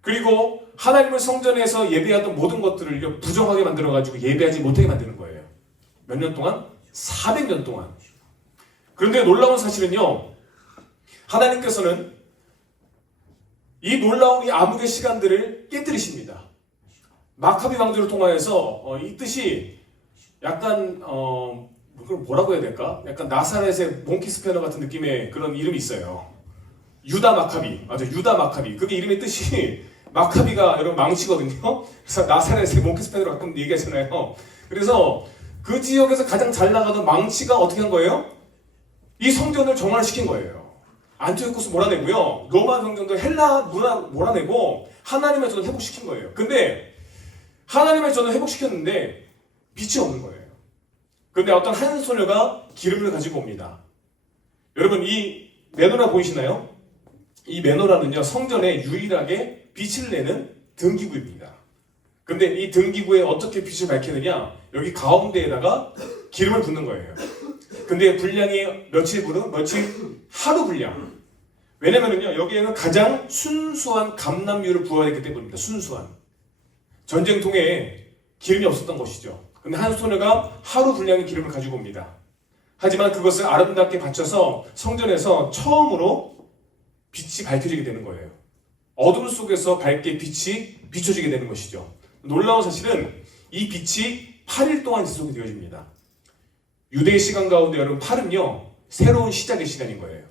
그리고 하나님을 성전에서 예배하던 모든 것들을 부정하게 만들어가지고 예배하지 못하게 만드는 거예요. 몇 년 동안? 400년 동안. 그런데 놀라운 사실은요, 하나님께서는 이 놀라운 이 암흑의 시간들을 깨뜨리십니다. 마카비 왕조를 통하여서 이 뜻이 약간 그걸 뭐라고 해야 될까? 약간 나사렛의 몽키 스패너 같은 느낌의 그런 이름이 있어요. 유다 마카비. 맞아, 유다 마카비. 그게 이름의 뜻이 마카비가 여러분 망치거든요. 그래서 나사렛의 몽키 스패너로 가끔 얘기하잖아요. 그래서 그 지역에서 가장 잘 나가던 망치가 어떻게 한 거예요? 이 성전을 정화시킨 거예요. 안티오코스 몰아내고요. 로마 성전도 헬라 문화 몰아내고 하나님의 전을 회복시킨 거예요. 근데 하나님의 전을 회복시켰는데 빛이 없는 거예요. 그런데 어떤 한 소녀가 기름을 가지고 옵니다. 여러분, 이 메노라 보이시나요? 이 메노라는요, 성전에 유일하게 빛을 내는 등기구입니다. 근데 이 등기구에 어떻게 빛을 밝히느냐? 여기 가운데에다가 기름을 붓는 거예요. 근데 분량이 며칠 하루 분량. 왜냐면은요, 여기에는 가장 순수한 감람유를 부어야 했기 때문입니다. 순수한. 전쟁통에 기름이 없었던 것이죠. 근데 한 소녀가 하루 분량의 기름을 가지고 옵니다. 하지만 그것을 아름답게 받쳐서 성전에서 처음으로 빛이 밝혀지게 되는 거예요. 어둠 속에서 밝게 빛이 비춰지게 되는 것이죠. 놀라운 사실은 이 빛이 8일 동안 지속이 되어집니다. 유대의 시간 가운데 여러분 8은요 새로운 시작의 시간인 거예요.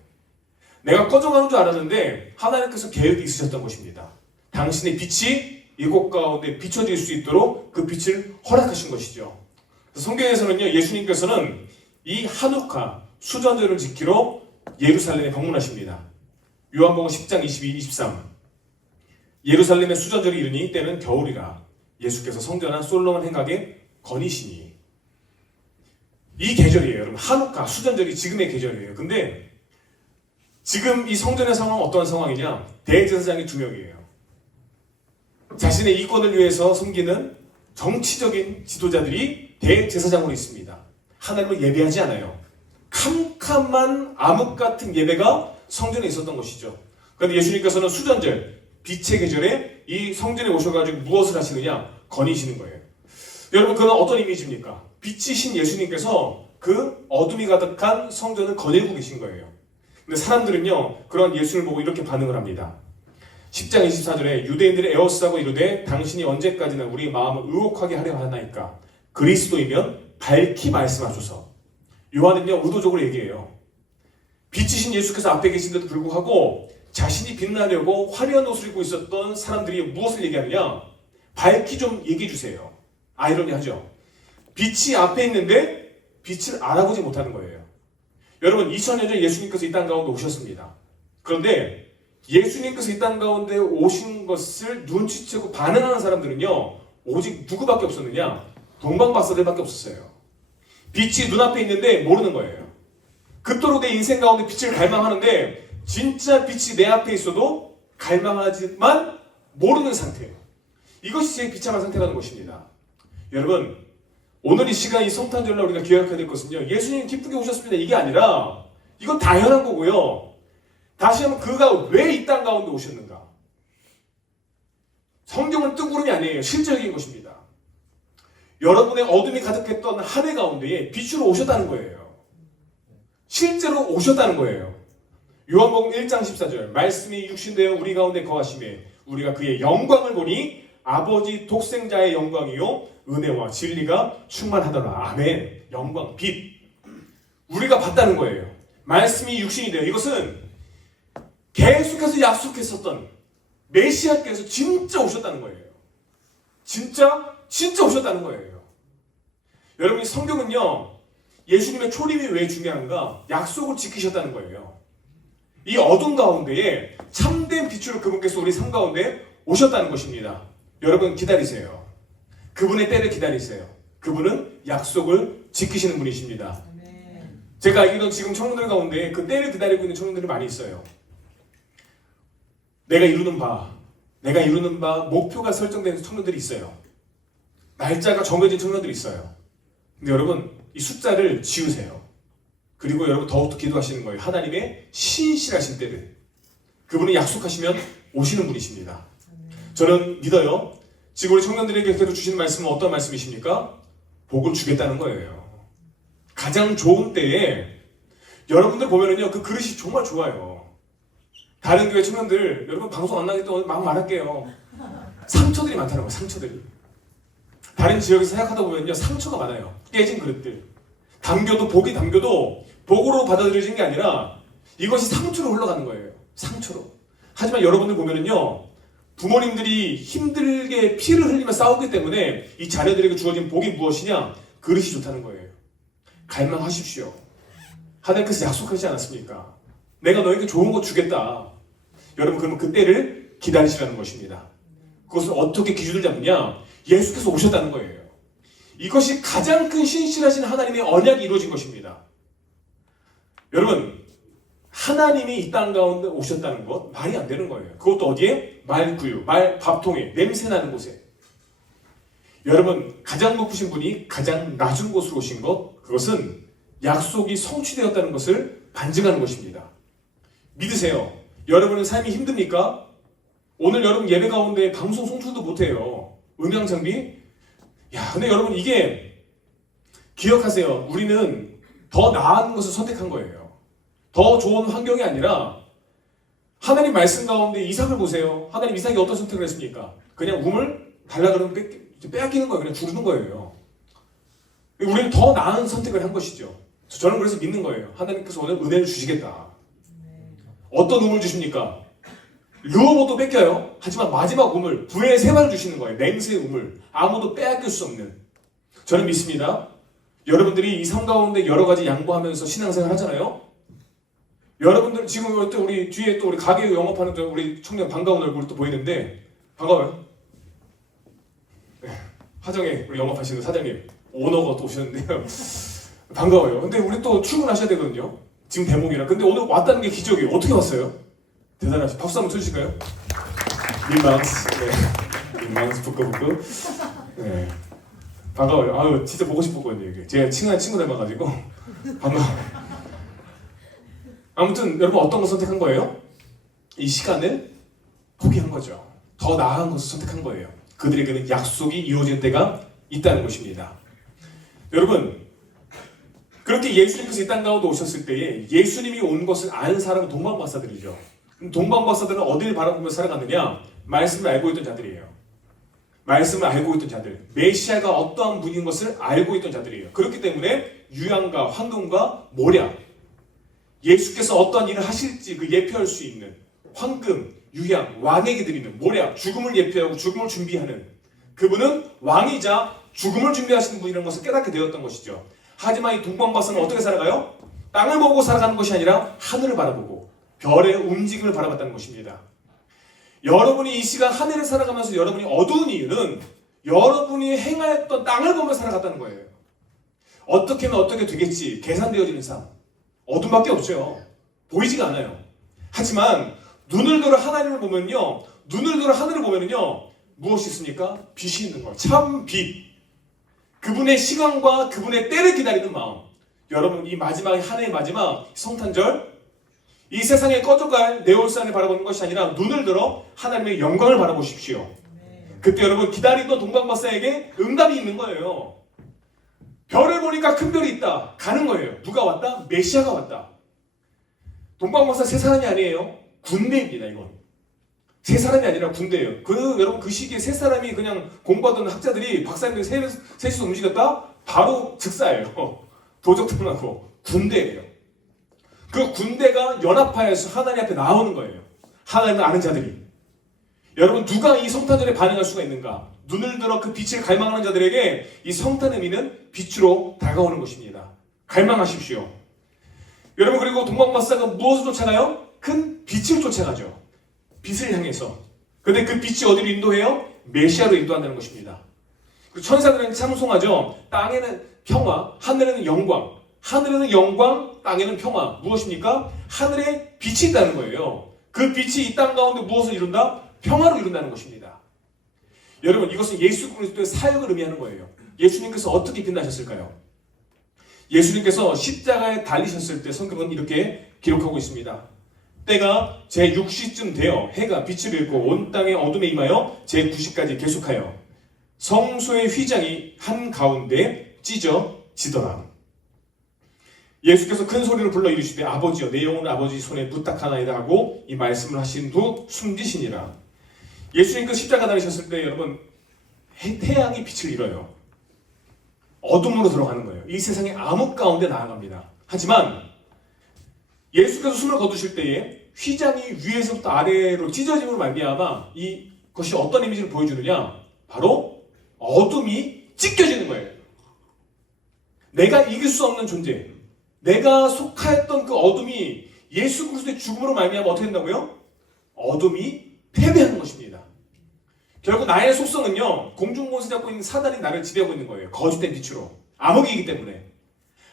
내가 꺼져가는 줄 알았는데 하나님께서 계획이 있으셨던 것입니다. 당신의 빛이 이곳 가운데 비춰질 수 있도록 그 빛을 허락하신 것이죠. 성경에서는요 예수님께서는 이 하누카 수전절을 지키러 예루살렘에 방문하십니다. 요한복음 10장 22, 23 예루살렘의 수전절이 이르니 때는 겨울이라 예수께서 성전한 솔로몬 행각에 거니시니. 이 계절이에요. 여러분 하누카 수전절이 지금의 계절이에요. 근데 지금 이 성전의 상황은 어떤 상황이냐? 대제사장이 2명이에요. 자신의 이권을 위해서 섬기는 정치적인 지도자들이 대제사장으로 있습니다. 하나님을 예배하지 않아요. 캄캄한 암흑 같은 예배가 성전에 있었던 것이죠. 그런데 예수님께서는 수전절, 빛의 계절에 이 성전에 오셔가지고 무엇을 하시느냐? 거니시는 거예요. 여러분 그건 어떤 이미지입니까? 빛이신 예수님께서 그 어둠이 가득한 성전을 거닐고 계신 거예요. 근데 사람들은요 그런 예수를 보고 이렇게 반응을 합니다. 10장 24절에 유대인들이 에워싸고 이르되 당신이 언제까지나 우리 마음을 의혹하게 하려 하나이까? 그리스도이면 밝히 말씀하소서. 요한은요 의도적으로 얘기해요. 빛이신 예수께서 앞에 계신데도 불구하고 자신이 빛나려고 화려한 옷을 입고 있었던 사람들이 무엇을 얘기하느냐? 밝히 좀 얘기해 주세요. 아이러니하죠. 빛이 앞에 있는데 빛을 알아보지 못하는 거예요. 여러분 2000년 전 예수님께서 이 땅 가운데 오셨습니다. 그런데 예수님께서 이 땅 가운데 오신 것을 눈치채고 반응하는 사람들은요 오직 누구밖에 없었느냐? 동방박사들밖에 없었어요. 빛이 눈앞에 있는데 모르는 거예요. 그토록 내 인생 가운데 빛을 갈망하는데 진짜 빛이 내 앞에 있어도 갈망하지만 모르는 상태예요. 이것이 제 비참한 상태라는 것입니다. 여러분 오늘 이 시간 이 성탄절날 우리가 기억해야 될 것은요, 예수님 기쁘게 오셨습니다 이게 아니라 이건 당연한 거고요. 다시 한번 그가 왜 이 땅 가운데 오셨는가? 성경은 뜬구름이 아니에요. 실제적인 것입니다. 여러분의 어둠이 가득했던 한 해 가운데에 빛으로 오셨다는 거예요. 실제로 오셨다는 거예요. 요한복음 1장 14절 말씀이 육신되어 우리 가운데 거하심에 우리가 그의 영광을 보니 아버지 독생자의 영광이요 은혜와 진리가 충만하더라. 아멘. 영광, 빛. 우리가 봤다는 거예요. 말씀이 육신이 되어 이것은 계속해서 약속했었던 메시아께서 진짜 오셨다는 거예요. 진짜 오셨다는 거예요. 여러분, 이 성경은요, 예수님의 초림이 왜 중요한가? 약속을 지키셨다는 거예요. 이 어둠 가운데에 참된 빛으로 그분께서 우리 삶 가운데 오셨다는 것입니다. 여러분 기다리세요. 그분의 때를 기다리세요. 그분은 약속을 지키시는 분이십니다. 제가 알기로는 지금 청년들 가운데 그 때를 기다리고 있는 청년들이 많이 있어요. 내가 이루는 바 목표가 설정된 청년들이 있어요. 날짜가 정해진 청년들이 있어요. 근데 여러분 이 숫자를 지우세요. 그리고 여러분 더욱더 기도하시는 거예요. 하나님의 신실하신 때를. 그분이 약속하시면 오시는 분이십니다. 저는 믿어요. 지금 우리 청년들에게 계속 주시는 말씀은 어떤 말씀이십니까? 복을 주겠다는 거예요. 가장 좋은 때에 여러분들 보면은요, 그 그릇이 정말 좋아요. 다른 교회 청년들, 여러분 방송 안 나기 때문에 막 말할게요. 상처들이 많다는 거예요. 상처들이. 다른 지역에서 생각하다 보면요, 상처가 많아요. 깨진 그릇들. 복이 담겨도 복으로 받아들여지는 게 아니라 이것이 상처로 흘러가는 거예요. 상처로. 하지만 여러분들 보면은요, 부모님들이 힘들게 피를 흘리며 싸우기 때문에 이 자녀들에게 주어진 복이 무엇이냐? 그릇이 좋다는 거예요. 갈망하십시오. 하나님께서 약속하지 않았습니까? 내가 너에게 좋은 거 주겠다. 여러분, 그러면 그 때를 기다리시라는 것입니다. 그것을 어떻게 기준을 잡느냐? 예수께서 오셨다는 거예요. 이것이 가장 큰 신실하신 하나님의 언약이 이루어진 것입니다. 여러분, 하나님이 이 땅 가운데 오셨다는 것 말이 안 되는 거예요. 그것도 어디에? 말구유, 밥통에, 냄새나는 곳에. 여러분, 가장 높으신 분이 가장 낮은 곳으로 오신 것, 그것은 약속이 성취되었다는 것을 반증하는 것입니다. 믿으세요. 여러분의 삶이 힘듭니까? 오늘 여러분 예배 가운데 방송 송출도 못해요. 음향 장비? 근데 여러분 이게 기억하세요. 우리는 더 나은 것을 선택한 거예요. 더 좋은 환경이 아니라 하나님 말씀 가운데 이삭을 보세요. 하나님 이삭이 어떤 선택을 했습니까? 그냥 우물 달라 그러면 빼앗기는 거예요. 그냥 주는 거예요. 우리는 더 나은 선택을 한 것이죠. 저는 그래서 믿는 거예요. 하나님께서 오늘 은혜를 주시겠다. 어떤 우물 주십니까? 르호보도 뺏겨요. 하지만 마지막 우물, 부의 세마를 주시는 거예요. 맹세의 우물. 아무도 빼앗길 수 없는. 저는 믿습니다. 여러분들이 이 삶 가운데 여러 가지 양보하면서 신앙생활 하잖아요. 여러분들 지금 우리 뒤에 또 우리 가게 영업하는 우리 청년 반가운 얼굴 또 보이는데 반가워요. 네, 화정에 우리 영업하시는 사장님 오너가 또 오셨는데요. 반가워요. 근데 우리 또 출근하셔야 되거든요. 지금 대목이라. 근데 오늘 왔다는 게 기적이에요. 어떻게 왔어요? 대단하시. 박수 한번 쳐주실까요? 민망스. 네. 민망스 부끄부끄. 네. 반가워요. 아유 진짜 보고 싶었거든요. 이게. 제가 친한 친구 닮아가지고 반가워요. 아무튼 여러분 어떤 거 선택한 거예요? 이 시간을 포기한 거죠. 더 나은 것을 선택한 거예요. 그들에게는 약속이 이루어진 때가 있다는 것입니다. 여러분 그렇게 예수님께서 이 땅 가운데 오셨을 때에 예수님이 온 것을 아는 사람은 동방박사들이죠. 동방박사들은 어디를 바라보며 살아갔느냐? 말씀을 알고 있던 자들이에요. 말씀을 알고 있던 자들. 메시아가 어떠한 분인 것을 알고 있던 자들이에요. 그렇기 때문에 유향과 황금과 모략, 예수께서 어떠한 일을 하실지 그 예표할 수 있는 황금, 유향, 왕에게 드리는 모략, 죽음을 예표하고 죽음을 준비하는 그분은 왕이자 죽음을 준비하시는 분이라는 것을 깨닫게 되었던 것이죠. 하지만 이 동방박사는 어떻게 살아가요? 땅을 보고 살아가는 것이 아니라 하늘을 바라보고 별의 움직임을 바라봤다는 것입니다. 여러분이 이 시간 하늘을 살아가면서 여러분이 어두운 이유는 여러분이 행하였던 땅을 보며 살아갔다는 거예요. 어떻게 하면 어떻게 되겠지 계산되어지는 삶. 어둠밖에 없죠. 보이지가 않아요. 하지만 눈을 들어 하나님을 보면요, 눈을 들어 하늘을 보면요 무엇이 있습니까? 빛이 있는 거예요. 참 빛. 그분의 시간과 그분의 때를 기다리는 마음. 여러분, 이 마지막, 한 해의 마지막 성탄절, 이 세상에 꺼져갈 네온산을 바라보는 것이 아니라 눈을 들어 하나님의 영광을 바라보십시오. 그때 여러분, 기다리던 동방박사에게 응답이 있는 거예요. 별을 보니까 큰 별이 있다. 가는 거예요. 누가 왔다? 메시아가 왔다. 동방박사 세 사람이 아니에요. 군대입니다, 이건. 세 사람이 아니라 군대예요. 여러분, 그 시기에 세 사람이 그냥 공부하던 학자들이 박사님들 셋이서 움직였다? 바로 즉사예요. 도적통하고 군대예요. 그 군대가 연합하여서 하나님 앞에 나오는 거예요. 하나님을 아는 자들이. 여러분, 누가 이 성탄절에 반응할 수가 있는가? 눈을 들어 그 빛을 갈망하는 자들에게 이 성탄의 의미는 빛으로 다가오는 것입니다. 갈망하십시오. 여러분, 그리고 동방박사가 무엇을 쫓아가요? 큰 빛을 쫓아가죠. 빛을 향해서. 근데 그 빛이 어디로 인도해요? 메시아로 인도한다는 것입니다. 천사들은 찬송하죠. 땅에는 평화, 하늘에는 영광. 하늘에는 영광, 땅에는 평화. 무엇입니까? 하늘에 빛이 있다는 거예요. 그 빛이 이 땅 가운데 무엇을 이룬다? 평화를 이룬다는 것입니다. 여러분, 이것은 예수 그리스도의 사역을 의미하는 거예요. 예수님께서 어떻게 빛나셨을까요? 예수님께서 십자가에 달리셨을 때 성경은 이렇게 기록하고 있습니다. 때가 제6시쯤 되어 해가 빛을 잃고 온 땅의 어둠에 임하여 제9시까지 계속하여 성소의 휘장이 한가운데 찢어지더라. 예수께서 큰 소리로 불러 이르시되 아버지여 내 영혼을 아버지 손에 부탁하나이다 하고 이 말씀을 하신 후 숨지시니라. 예수님께서 십자가 달리셨을 때 여러분, 태양이 빛을 잃어요. 어둠으로 들어가는 거예요. 이 세상의 암흑 가운데 나아갑니다. 하지만 예수께서 숨을 거두실 때에 휘장이 위에서부터 아래로 찢어짐으로 말미암아 이것이 어떤 이미지를 보여주느냐? 바로 어둠이 찢겨지는 거예요. 내가 이길 수 없는 존재, 내가 속하였던 그 어둠이 예수 그리스도의 죽음으로 말미암아 어떻게 된다고요? 어둠이 패배하는 것입니다. 결국 나의 속성은요, 공중권세 잡고 있는 사단이 나를 지배하고 있는 거예요. 거짓된 빛으로. 암흑이기 때문에.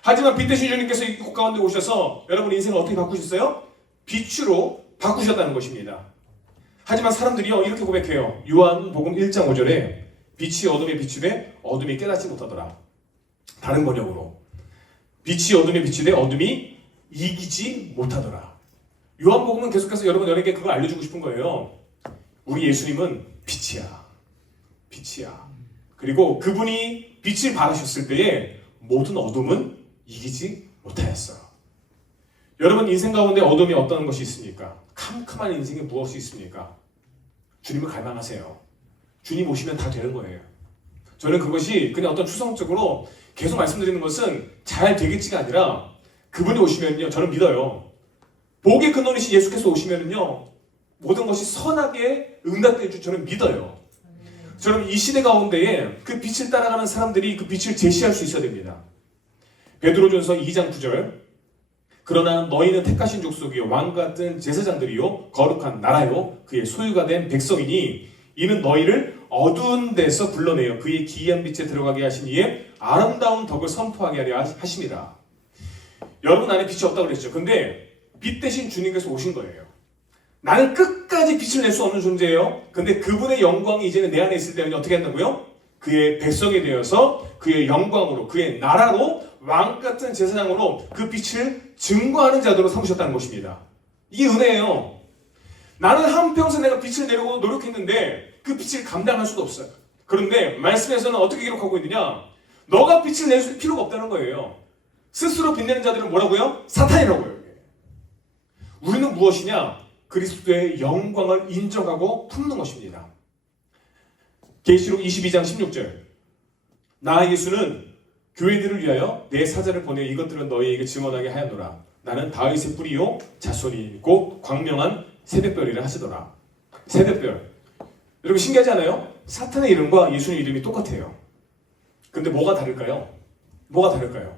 하지만 빛 대신 주님께서 이 곳 가운데 오셔서 여러분 인생을 어떻게 바꾸셨어요? 빛으로 바꾸셨다는 것입니다. 하지만 사람들이요, 이렇게 고백해요. 요한복음 1장 5절에 빛이 어둠에 비추되 어둠이 깨닫지 못하더라. 다른 번역으로 빛이 어둠에 비추되 어둠이 이기지 못하더라. 요한복음은 계속해서 여러분에게 그걸 알려주고 싶은 거예요. 우리 예수님은 빛이야. 빛이야. 그리고 그분이 빛을 발하셨을 때에 모든 어둠은 이기지 못하였어요. 여러분 인생 가운데 어둠이 어떤 것이 있습니까? 캄캄한 인생에 무엇이 있습니까? 주님을 갈망하세요. 주님 오시면 다 되는 거예요. 저는 그것이 그냥 어떤 추상적으로 계속 말씀드리는 것은 잘 되겠지가 아니라 그분이 오시면요, 저는 믿어요. 복의 근원이신 예수께서 오시면요, 모든 것이 선하게 응답될 줄 저는 믿어요. 저는 이 시대 가운데에 그 빛을 따라가는 사람들이 그 빛을 제시할 수 있어야 됩니다. 베드로전서 2장 9절 그러나 너희는 택하신 족속이요 왕 같은 제사장들이요 거룩한 나라요 그의 소유가 된 백성이니 이는 너희를 어두운 데서 불러내어 그의 기이한 빛에 들어가게 하신 이의 아름다운 덕을 선포하게 하려 하심이라. 여러분 안에 빛이 없다고 그랬죠. 근데 빛 대신 주님께서 오신 거예요. 나는 끝까지 빛을 낼 수 없는 존재예요. 근데 그분의 영광이 이제는 내 안에 있을 때는 어떻게 한다고요? 그의 백성이 되어서 그의 영광으로 그의 나라로 왕 같은 제사장으로 그 빛을 증거하는 자들로 삼으셨다는 것입니다. 이게 은혜예요. 나는 한평생 내가 빛을 내려고 노력했는데 그 빛을 감당할 수도 없어요. 그런데 말씀에서는 어떻게 기록하고 있느냐? 너가 빛을 낼 필요가 없다는 거예요. 스스로 빛내는 자들은 뭐라고요? 사탄이라고요. 우리는 무엇이냐? 그리스도의 영광을 인정하고 품는 것입니다. 계시록 22장 16절 나 예수는 교회들을 위하여 내 사자를 보내 이것들은 너희에게 증언하게 하였노라. 나는 다윗의 뿌리요 자손이 곧 광명한 새벽별이라 하시더라. 새벽별. 여러분 신기하지 않아요? 사탄의 이름과 예수님 이름이 똑같아요. 근데 뭐가 다를까요? 뭐가 다를까요?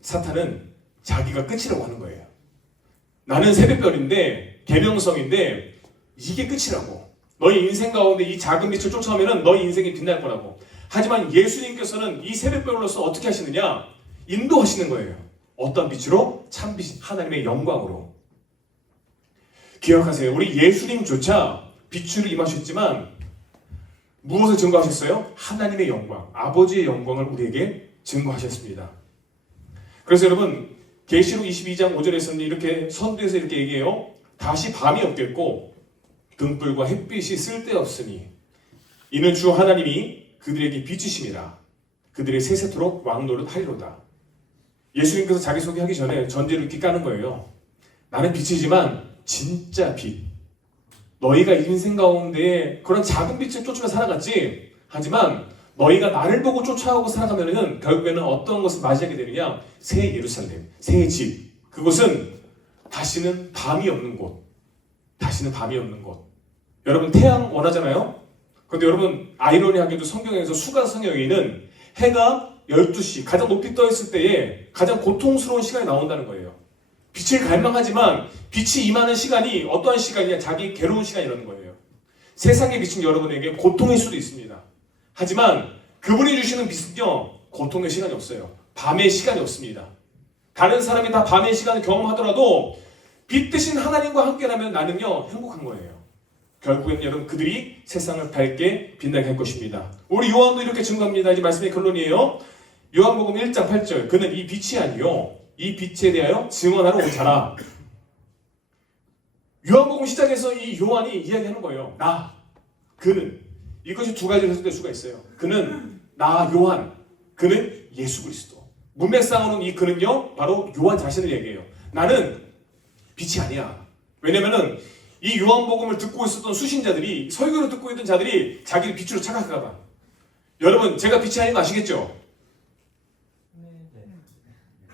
사탄은 자기가 끝이라고 하는 거예요. 나는 새벽별인데 계명성인데 이게 끝이라고. 너희 인생 가운데 이 작은 빛을 쫓아오면 너희 인생이 빛날 거라고. 하지만 예수님께서는 이 새벽별로서 어떻게 하시느냐? 인도하시는 거예요. 어떤 빛으로? 참빛, 하나님의 영광으로. 기억하세요. 우리 예수님조차 빛으로 임하셨지만 무엇을 증거하셨어요? 하나님의 영광, 아버지의 영광을 우리에게 증거하셨습니다. 그래서 여러분 계시록 22장 5절에서는 이렇게 선두에서 이렇게 얘기해요. 다시 밤이 없겠고 등불과 햇빛이 쓸데없으니 이는 주 하나님이 그들에게 빛이심이라. 그들의 세세토록 왕노릇하리로다. 예수님께서 자기소개하기 전에 전제를 이렇게 까는 거예요. 나는 빛이지만 진짜 빛. 너희가 인생 가운데 그런 작은 빛을 쫓으며 살아갔지. 하지만 너희가 나를 보고 쫓아오고 살아가면은 결국에는 어떤 것을 맞이하게 되느냐? 새 예루살렘, 새 집. 그곳은 다시는 밤이 없는 곳. 다시는 밤이 없는 곳. 여러분 태양 원하잖아요? 근데 여러분 아이러니하게도 성경에서 수가성경에는 해가 12시 가장 높이 떠 있을 때에 가장 고통스러운 시간이 나온다는 거예요. 빛을 갈망하지만 빛이 임하는 시간이 어떠한 시간이냐? 자기 괴로운 시간이라는 거예요. 세상의 빛은 여러분에게 고통일 수도 있습니다. 하지만 그분이 주시는 빛은요, 고통의 시간이 없어요. 밤의 시간이 없습니다. 다른 사람이 다 밤의 시간을 경험하더라도 빛 대신 하나님과 함께라면 나는요 행복한 거예요. 결국엔 여러분 그들이 세상을 밝게 빛나게 할 것입니다. 우리 요한도 이렇게 증거합니다. 이제 말씀의 결론이에요. 요한복음 1장 8절 그는 이 빛이 아니요 이 빛에 대하여 증언하러 온 자라. 요한복음 시작에서 이 요한이 이야기하는 거예요. 나, 그는. 이것이 두 가지로 해석될 수가 있어요. 그는 나 요한, 그는 예수 그리스도. 문맥상으로는 이 그는요 바로 요한 자신을 얘기해요. 나는 빛이 아니야. 왜냐면은 이 요한복음을 듣고 있었던 수신자들이, 설교를 듣고 있던 자들이 자기를 빛으로 착각할까 봐. 여러분 제가 빛이 아닌 거 아시겠죠?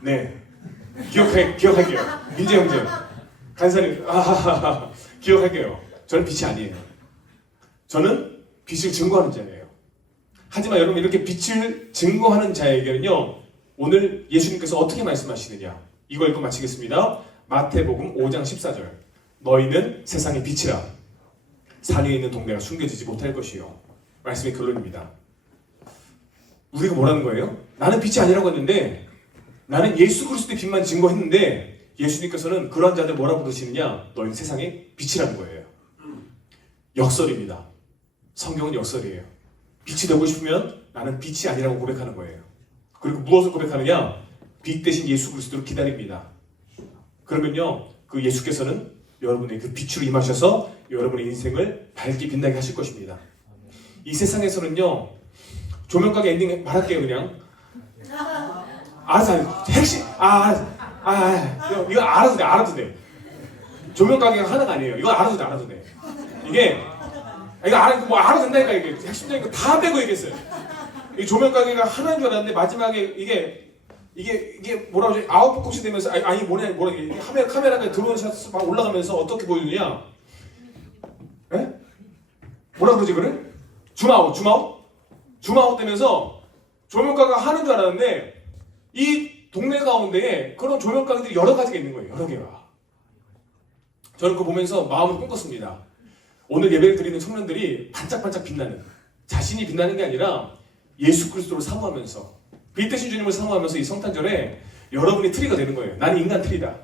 네. 기억할게요. 민재 형제, 간사님, 기억할게요. 저는 빛이 아니에요. 저는 빛을 증거하는 자예요. 하지만 여러분 이렇게 빛을 증거하는 자에게는요, 오늘 예수님께서 어떻게 말씀하시느냐? 이거 읽고 마치겠습니다. 마태복음 5장 14절. 너희는 세상의 빛이라. 산 위에 있는 동네가 숨겨지지 못할 것이요. 말씀의 결론입니다. 우리가 뭐라는 거예요? 나는 빛이 아니라고 했는데, 나는 예수 그리스도의 빛만 증거했는데 예수님께서는 그러한 자들 뭐라고 부르시느냐? 너희는 세상의 빛이라는 거예요. 역설입니다. 성경은 역설이에요. 빛이 되고 싶으면 나는 빛이 아니라고 고백하는 거예요. 그리고 무엇을 고백하느냐? 빛 대신 예수 그리스도를 기다립니다. 그러면요, 그 예수께서는 여러분의 그 빛으로 임하셔서 여러분의 인생을 밝게 빛나게 하실 것입니다. 이 세상에서는요, 조명가게 엔딩 말할게요. 그냥 알아서 핵심 이거 알아도 돼. 조명 가게가 하나가 아니에요. 이거 알아도 돼. 이거 알아도 된다니까. 이게 핵심적인 거 다 빼고 얘기했어요. 이 조명 가게가 하나인 줄 알았는데 마지막에 이게 뭐라고 하지? 아웃포커스 되면서 뭐냐 이게 카메라가 드론 샷 막 올라가면서 어떻게 보이느냐? 에? 뭐라 그러지 그래? 줌아웃 되면서 조명 가게가 하는 줄 알았는데. 이 동네 가운데에 그런 조명 가게들이 여러 가지가 있는 거예요. 여러 개가. 저는 그거 보면서 마음을 꿈꿨습니다. 오늘 예배를 드리는 청년들이 반짝반짝 빛나는, 자신이 빛나는 게 아니라 예수 그리스도를 사모하면서, 빛 대신 주님을 사모하면서 이 성탄절에 여러분이 트리가 되는 거예요. 나는 인간 트리다.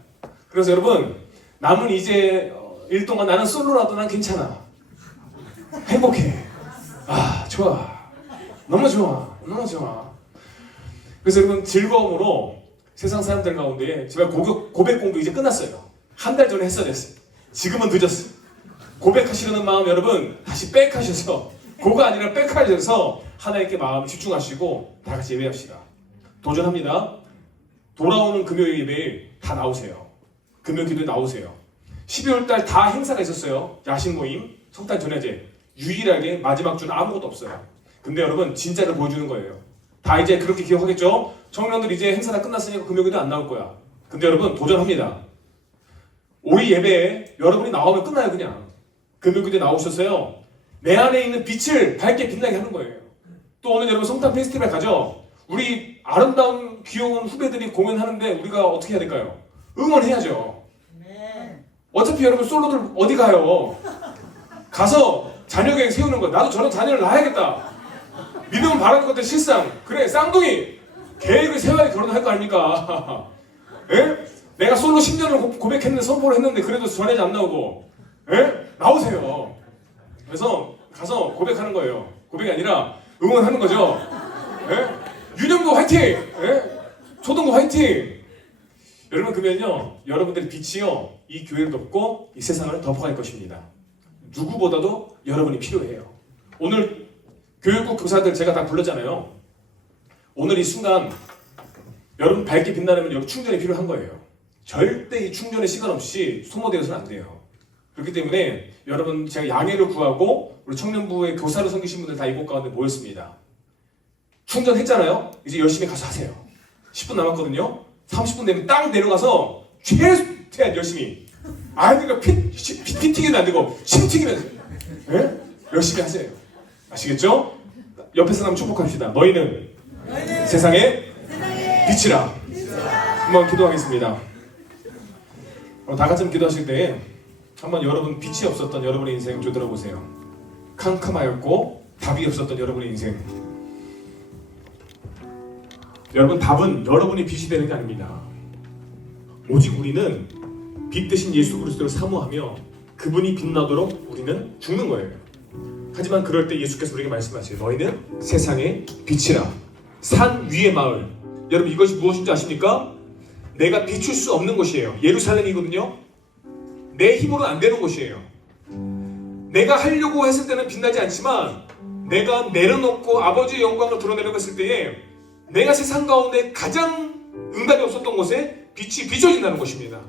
그래서 여러분, 남은 이제 일 동안 나는 솔로라도 난 괜찮아. 행복해. 좋아. 너무 좋아. 그래서 여러분 즐거움으로 세상 사람들 가운데 제발 고백 공부 이제 끝났어요. 한 달 전에 했어야 됐어요. 지금은 늦었어요. 고백하시려는 마음 여러분 다시 백하셔서, 고가 아니라 백하셔서 하나님께 마음 집중하시고 다 같이 예배합시다. 도전합니다. 돌아오는 금요일 예배에 다 나오세요. 금요일 기도에 나오세요. 12월달 다 행사가 있었어요. 야식 모임, 성탄 전야제. 유일하게 마지막 주는 아무것도 없어요. 근데 여러분 진짜를 보여주는 거예요. 다 이제 그렇게 기억하겠죠? 청년들 이제 행사 다 끝났으니까 금요일도 안 나올 거야. 근데 여러분 도전합니다. 우리 예배에 여러분이 나오면 끝나요. 그냥 금요일에 나오셨어요. 내 안에 있는 빛을 밝게 빛나게 하는 거예요. 또 오늘 여러분 성탄 페스티벌 가죠? 우리 아름다운 귀여운 후배들이 공연하는데 우리가 어떻게 해야 될까요? 응원해야죠. 어차피 여러분 솔로들 어디 가요? 가서 자녀 계획 세우는 거. 나도 저런 자녀를 낳아야겠다. 믿음은 바라는 것들 실상. 그래 쌍둥이 계획을 세워야 결혼할 거 아닙니까? 에? 내가 솔로 10년을 고백했는데 선포를 했는데 그래도 전해지 안 나오고, 에? 나오세요. 그래서 가서 고백하는 거예요. 고백이 아니라 응원하는 거죠. 예? 윤영도 화이팅! 예? 초등부 화이팅! 여러분 그러면요 여러분들의 빛이요 이 교회를 덮고 이 세상을 덮어갈 것입니다. 누구보다도 여러분이 필요해요. 오늘 교육국 교사들 제가 다 불렀잖아요. 오늘 이 순간 여러분 밝게 빛나려면 여기 충전이 필요한 거예요. 절대 이 충전의 시간 없이 소모되어서는 안 돼요. 그렇기 때문에 여러분 제가 양해를 구하고 우리 청년부의 교사로 섬기신 분들 다 이곳 가운데 모였습니다. 충전했잖아요. 이제 열심히 가서 하세요. 10분 남았거든요. 30분 되면 딱 내려가서 최대한 열심히 아이들과 피 튀기면 안 되고 침 튀기면 예? 열심히 하세요. 아시겠죠? 옆에 사람 축복합시다. 너희는 세상의 빛이라. 한번 기도하겠습니다. 다 같이 기도하실 때 한번 여러분 빛이 없었던 여러분의 인생 좀 들어보세요. 캄캄하였고 답이 없었던 여러분의 인생. 여러분 답은 여러분이 빛이 되는 게 아닙니다. 오직 우리는 빛 대신 예수 그리스도를 사모하며 그분이 빛나도록 우리는 죽는 거예요. 하지만 그럴 때 예수께서 우리에게 말씀하세요. 너희는 세상의 빛이라. 산 위의 마을. 여러분 이것이 무엇인지 아십니까? 내가 비출 수 없는 곳이에요. 예루살렘이거든요. 내 힘으로 안 되는 곳이에요. 내가 하려고 했을 때는 빛나지 않지만 내가 내려놓고 아버지의 영광을 드러내려고 했을 때에 내가 세상 가운데 가장 응답이 없었던 곳에 빛이 비춰진다는 것입니다.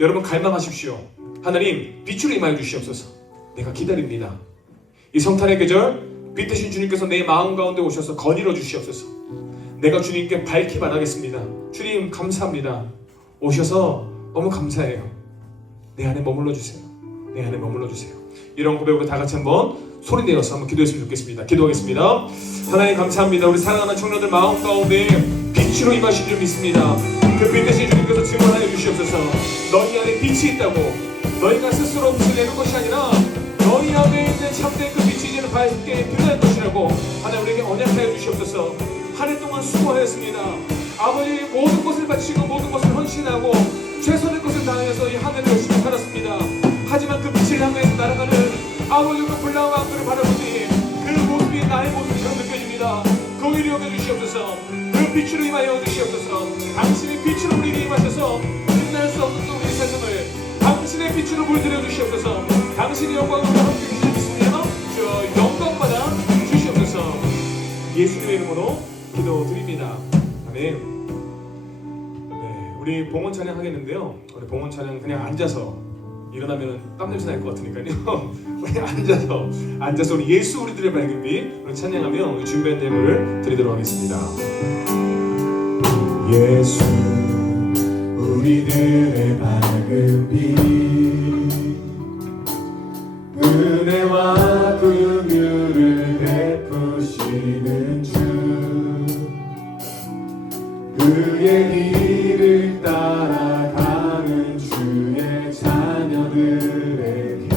여러분 갈망하십시오. 하나님 빛으로 임하여 주시옵소서. 내가 기다립니다. 이 성탄의 계절 빛 대신 주님께서 내 마음 가운데 오셔서 거닐어 주시옵소서. 내가 주님께 밝히 말하겠습니다. 주님 감사합니다. 오셔서 너무 감사해요. 내 안에 머물러 주세요. 내 안에 머물러 주세요. 이런 고백으로 다 같이 한번 소리 내어서 한번 기도했으면 좋겠습니다. 기도하겠습니다. 하나님 감사합니다. 우리 사랑하는 청년들 마음 가운데 빛으로 임하신 줄 믿습니다. 그 빛 대신 주님께서 증언하여 주시옵소서. 너희 안에 빛이 있다고. 너희가 스스로 빛을 내는 것이 아니라 너희 안에 있는 참된 그 빛이 이제는 밝게 드러날 것이라고 하나님 우리에게 언약하여 주시옵소서. 한 해 동안 수고하였습니다. 아버지 모든 것을 바치고 모든 것을 헌신하고 최선의 것을 다하여서 이 한 해를 열심히 살았습니다. 하지만 그 빛을 향해 날아가는 아버지 그 불나운 마음들을 바라보니 그 모습이 나의 모습처럼 느껴집니다. 거기를 여겨주시옵소서. 그 빛으로 임하여 주시옵소서. 당신의 빛으로 우리에게 임하셔서 빛날 수 없는 우리의 세상을 당신의 빛으로 물들여 주시옵소서. 당신의 영광으로 함께 주시옵소서. 저 영광받아 주시옵소서. 예수님의 이름으로 기도드립니다. 아멘. 네, 우리 봉헌 찬양 하겠는데요. 우리 봉헌 찬양 그냥 앉아서 일어나면 땀 냄새 날 것 같으니까요. 우리 앉아서 우리 예수 우리들의 밝은 빛 우리 찬양하며 우리 준비한 예물을 드리도록 하겠습니다. 예수 우리들의 밝은 빛 은혜와 긍휼을 베푸시는 주 그의 길을 따라가는 주의 자녀들에게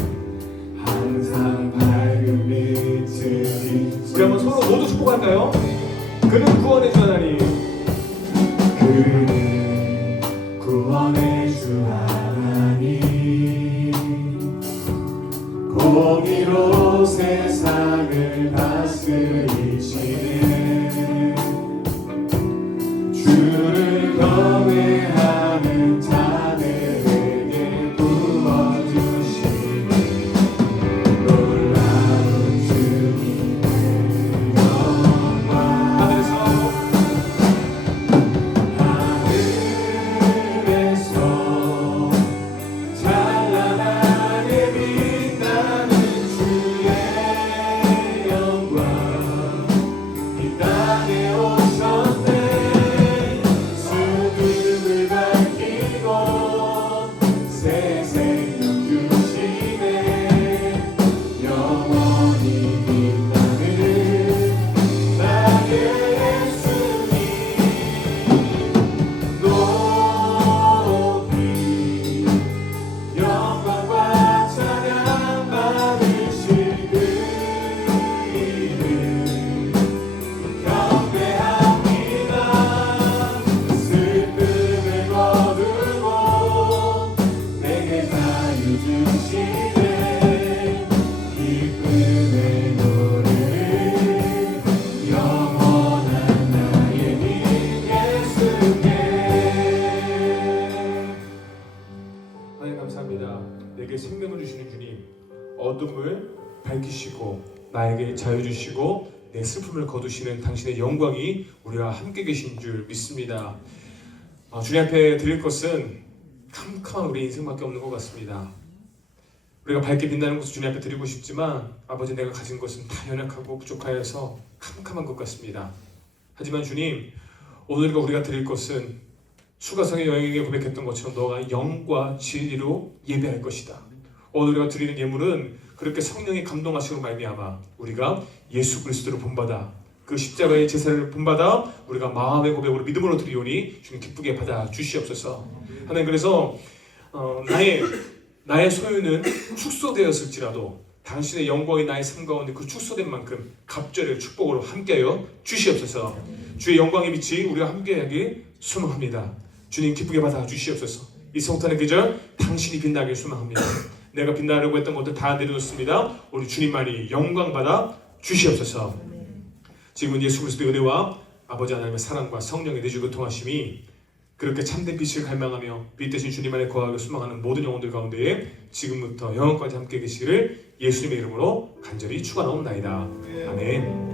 항상 밝은 빛을 우리 한번 서로 모두 축복할까요? 그는 구원의 주 하나님. 그는 구원의 주 하나님 공의로 세상을 다스리시네 주를 경외하는 자들에게 부어주시네 놀라운 주님의 영광 하늘에서 찬란하게 빛나는 주의 영광 이 땅에 오셨네 나에게 자유 주시고 내 슬픔을 거두시는 당신의 영광이 우리와 함께 계신 줄 믿습니다. 주님 앞에 드릴 것은 캄캄한 우리 인생밖에 없는 것 같습니다. 우리가 밝게 빛나는 것을 주님 앞에 드리고 싶지만 아버지, 내가 가진 것은 다 연약하고 부족하여서 캄캄한 것 같습니다. 하지만 주님, 오늘 우리가 드릴 것은 수가성의 여인에게 고백했던 것처럼 너가 영과 진리로 예배할 것이다. 오늘 우리가 드리는 예물은 그렇게 성령이 감동하시고 말미암아 우리가 예수 그리스도를 본받아 그 십자가의 제사를 본받아 우리가 마음의 고백으로 믿음으로 드리오니 주님 기쁘게 받아 주시옵소서. 하나님, 그래서 나의 소유는 축소되었을지라도 당신의 영광이 나의 삶 가운데 그 축소된 만큼 갑절의 축복으로 함께하여 주시옵소서. 주의 영광의 빛이 우리와 함께하게 소망합니다. 주님 기쁘게 받아 주시옵소서. 이 성탄의 계절 당신이 빛나게 소망합니다. 내가 빛나려고 했던 것들 다 내려놓습니다. 우리 주님만이 영광 받아 주시옵소서. 지금은 예수 그리스도의 은혜와 아버지 하나님의 사랑과 성령의 내주 교통하심이 그렇게 참된 빛을 갈망하며 빛 대신 주님 안에 거하고 소망하는 모든 영혼들 가운데에 지금부터 영원까지 함께 계시기를 예수님의 이름으로 간절히 축원하옵나이다. 아멘.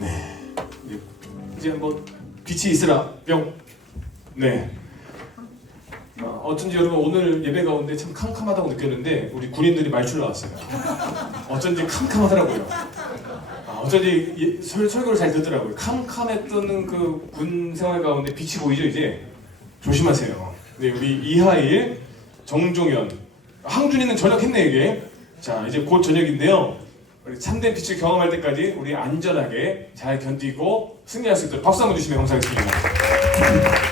네, 이제 한번 빛이 있으라 뿅. 네. 어쩐지 여러분 오늘 예배 가운데 참 캄캄하다고 느꼈는데 우리 군인들이 말출 나왔어요. 어쩐지 캄캄하더라고요. 어쩐지 설교를 잘 듣더라고요. 캄캄했던 그 군 생활 가운데 빛이 보이죠. 이제 조심하세요. 네, 우리 이하일, 정종현, 항준이는 전역했네 이게. 자, 이제 곧 저녁인데요. 우리 참된 빛을 경험할 때까지 우리 안전하게 잘 견디고 승리할 수 있도록 박수 한번 주시면 감사하겠습니다.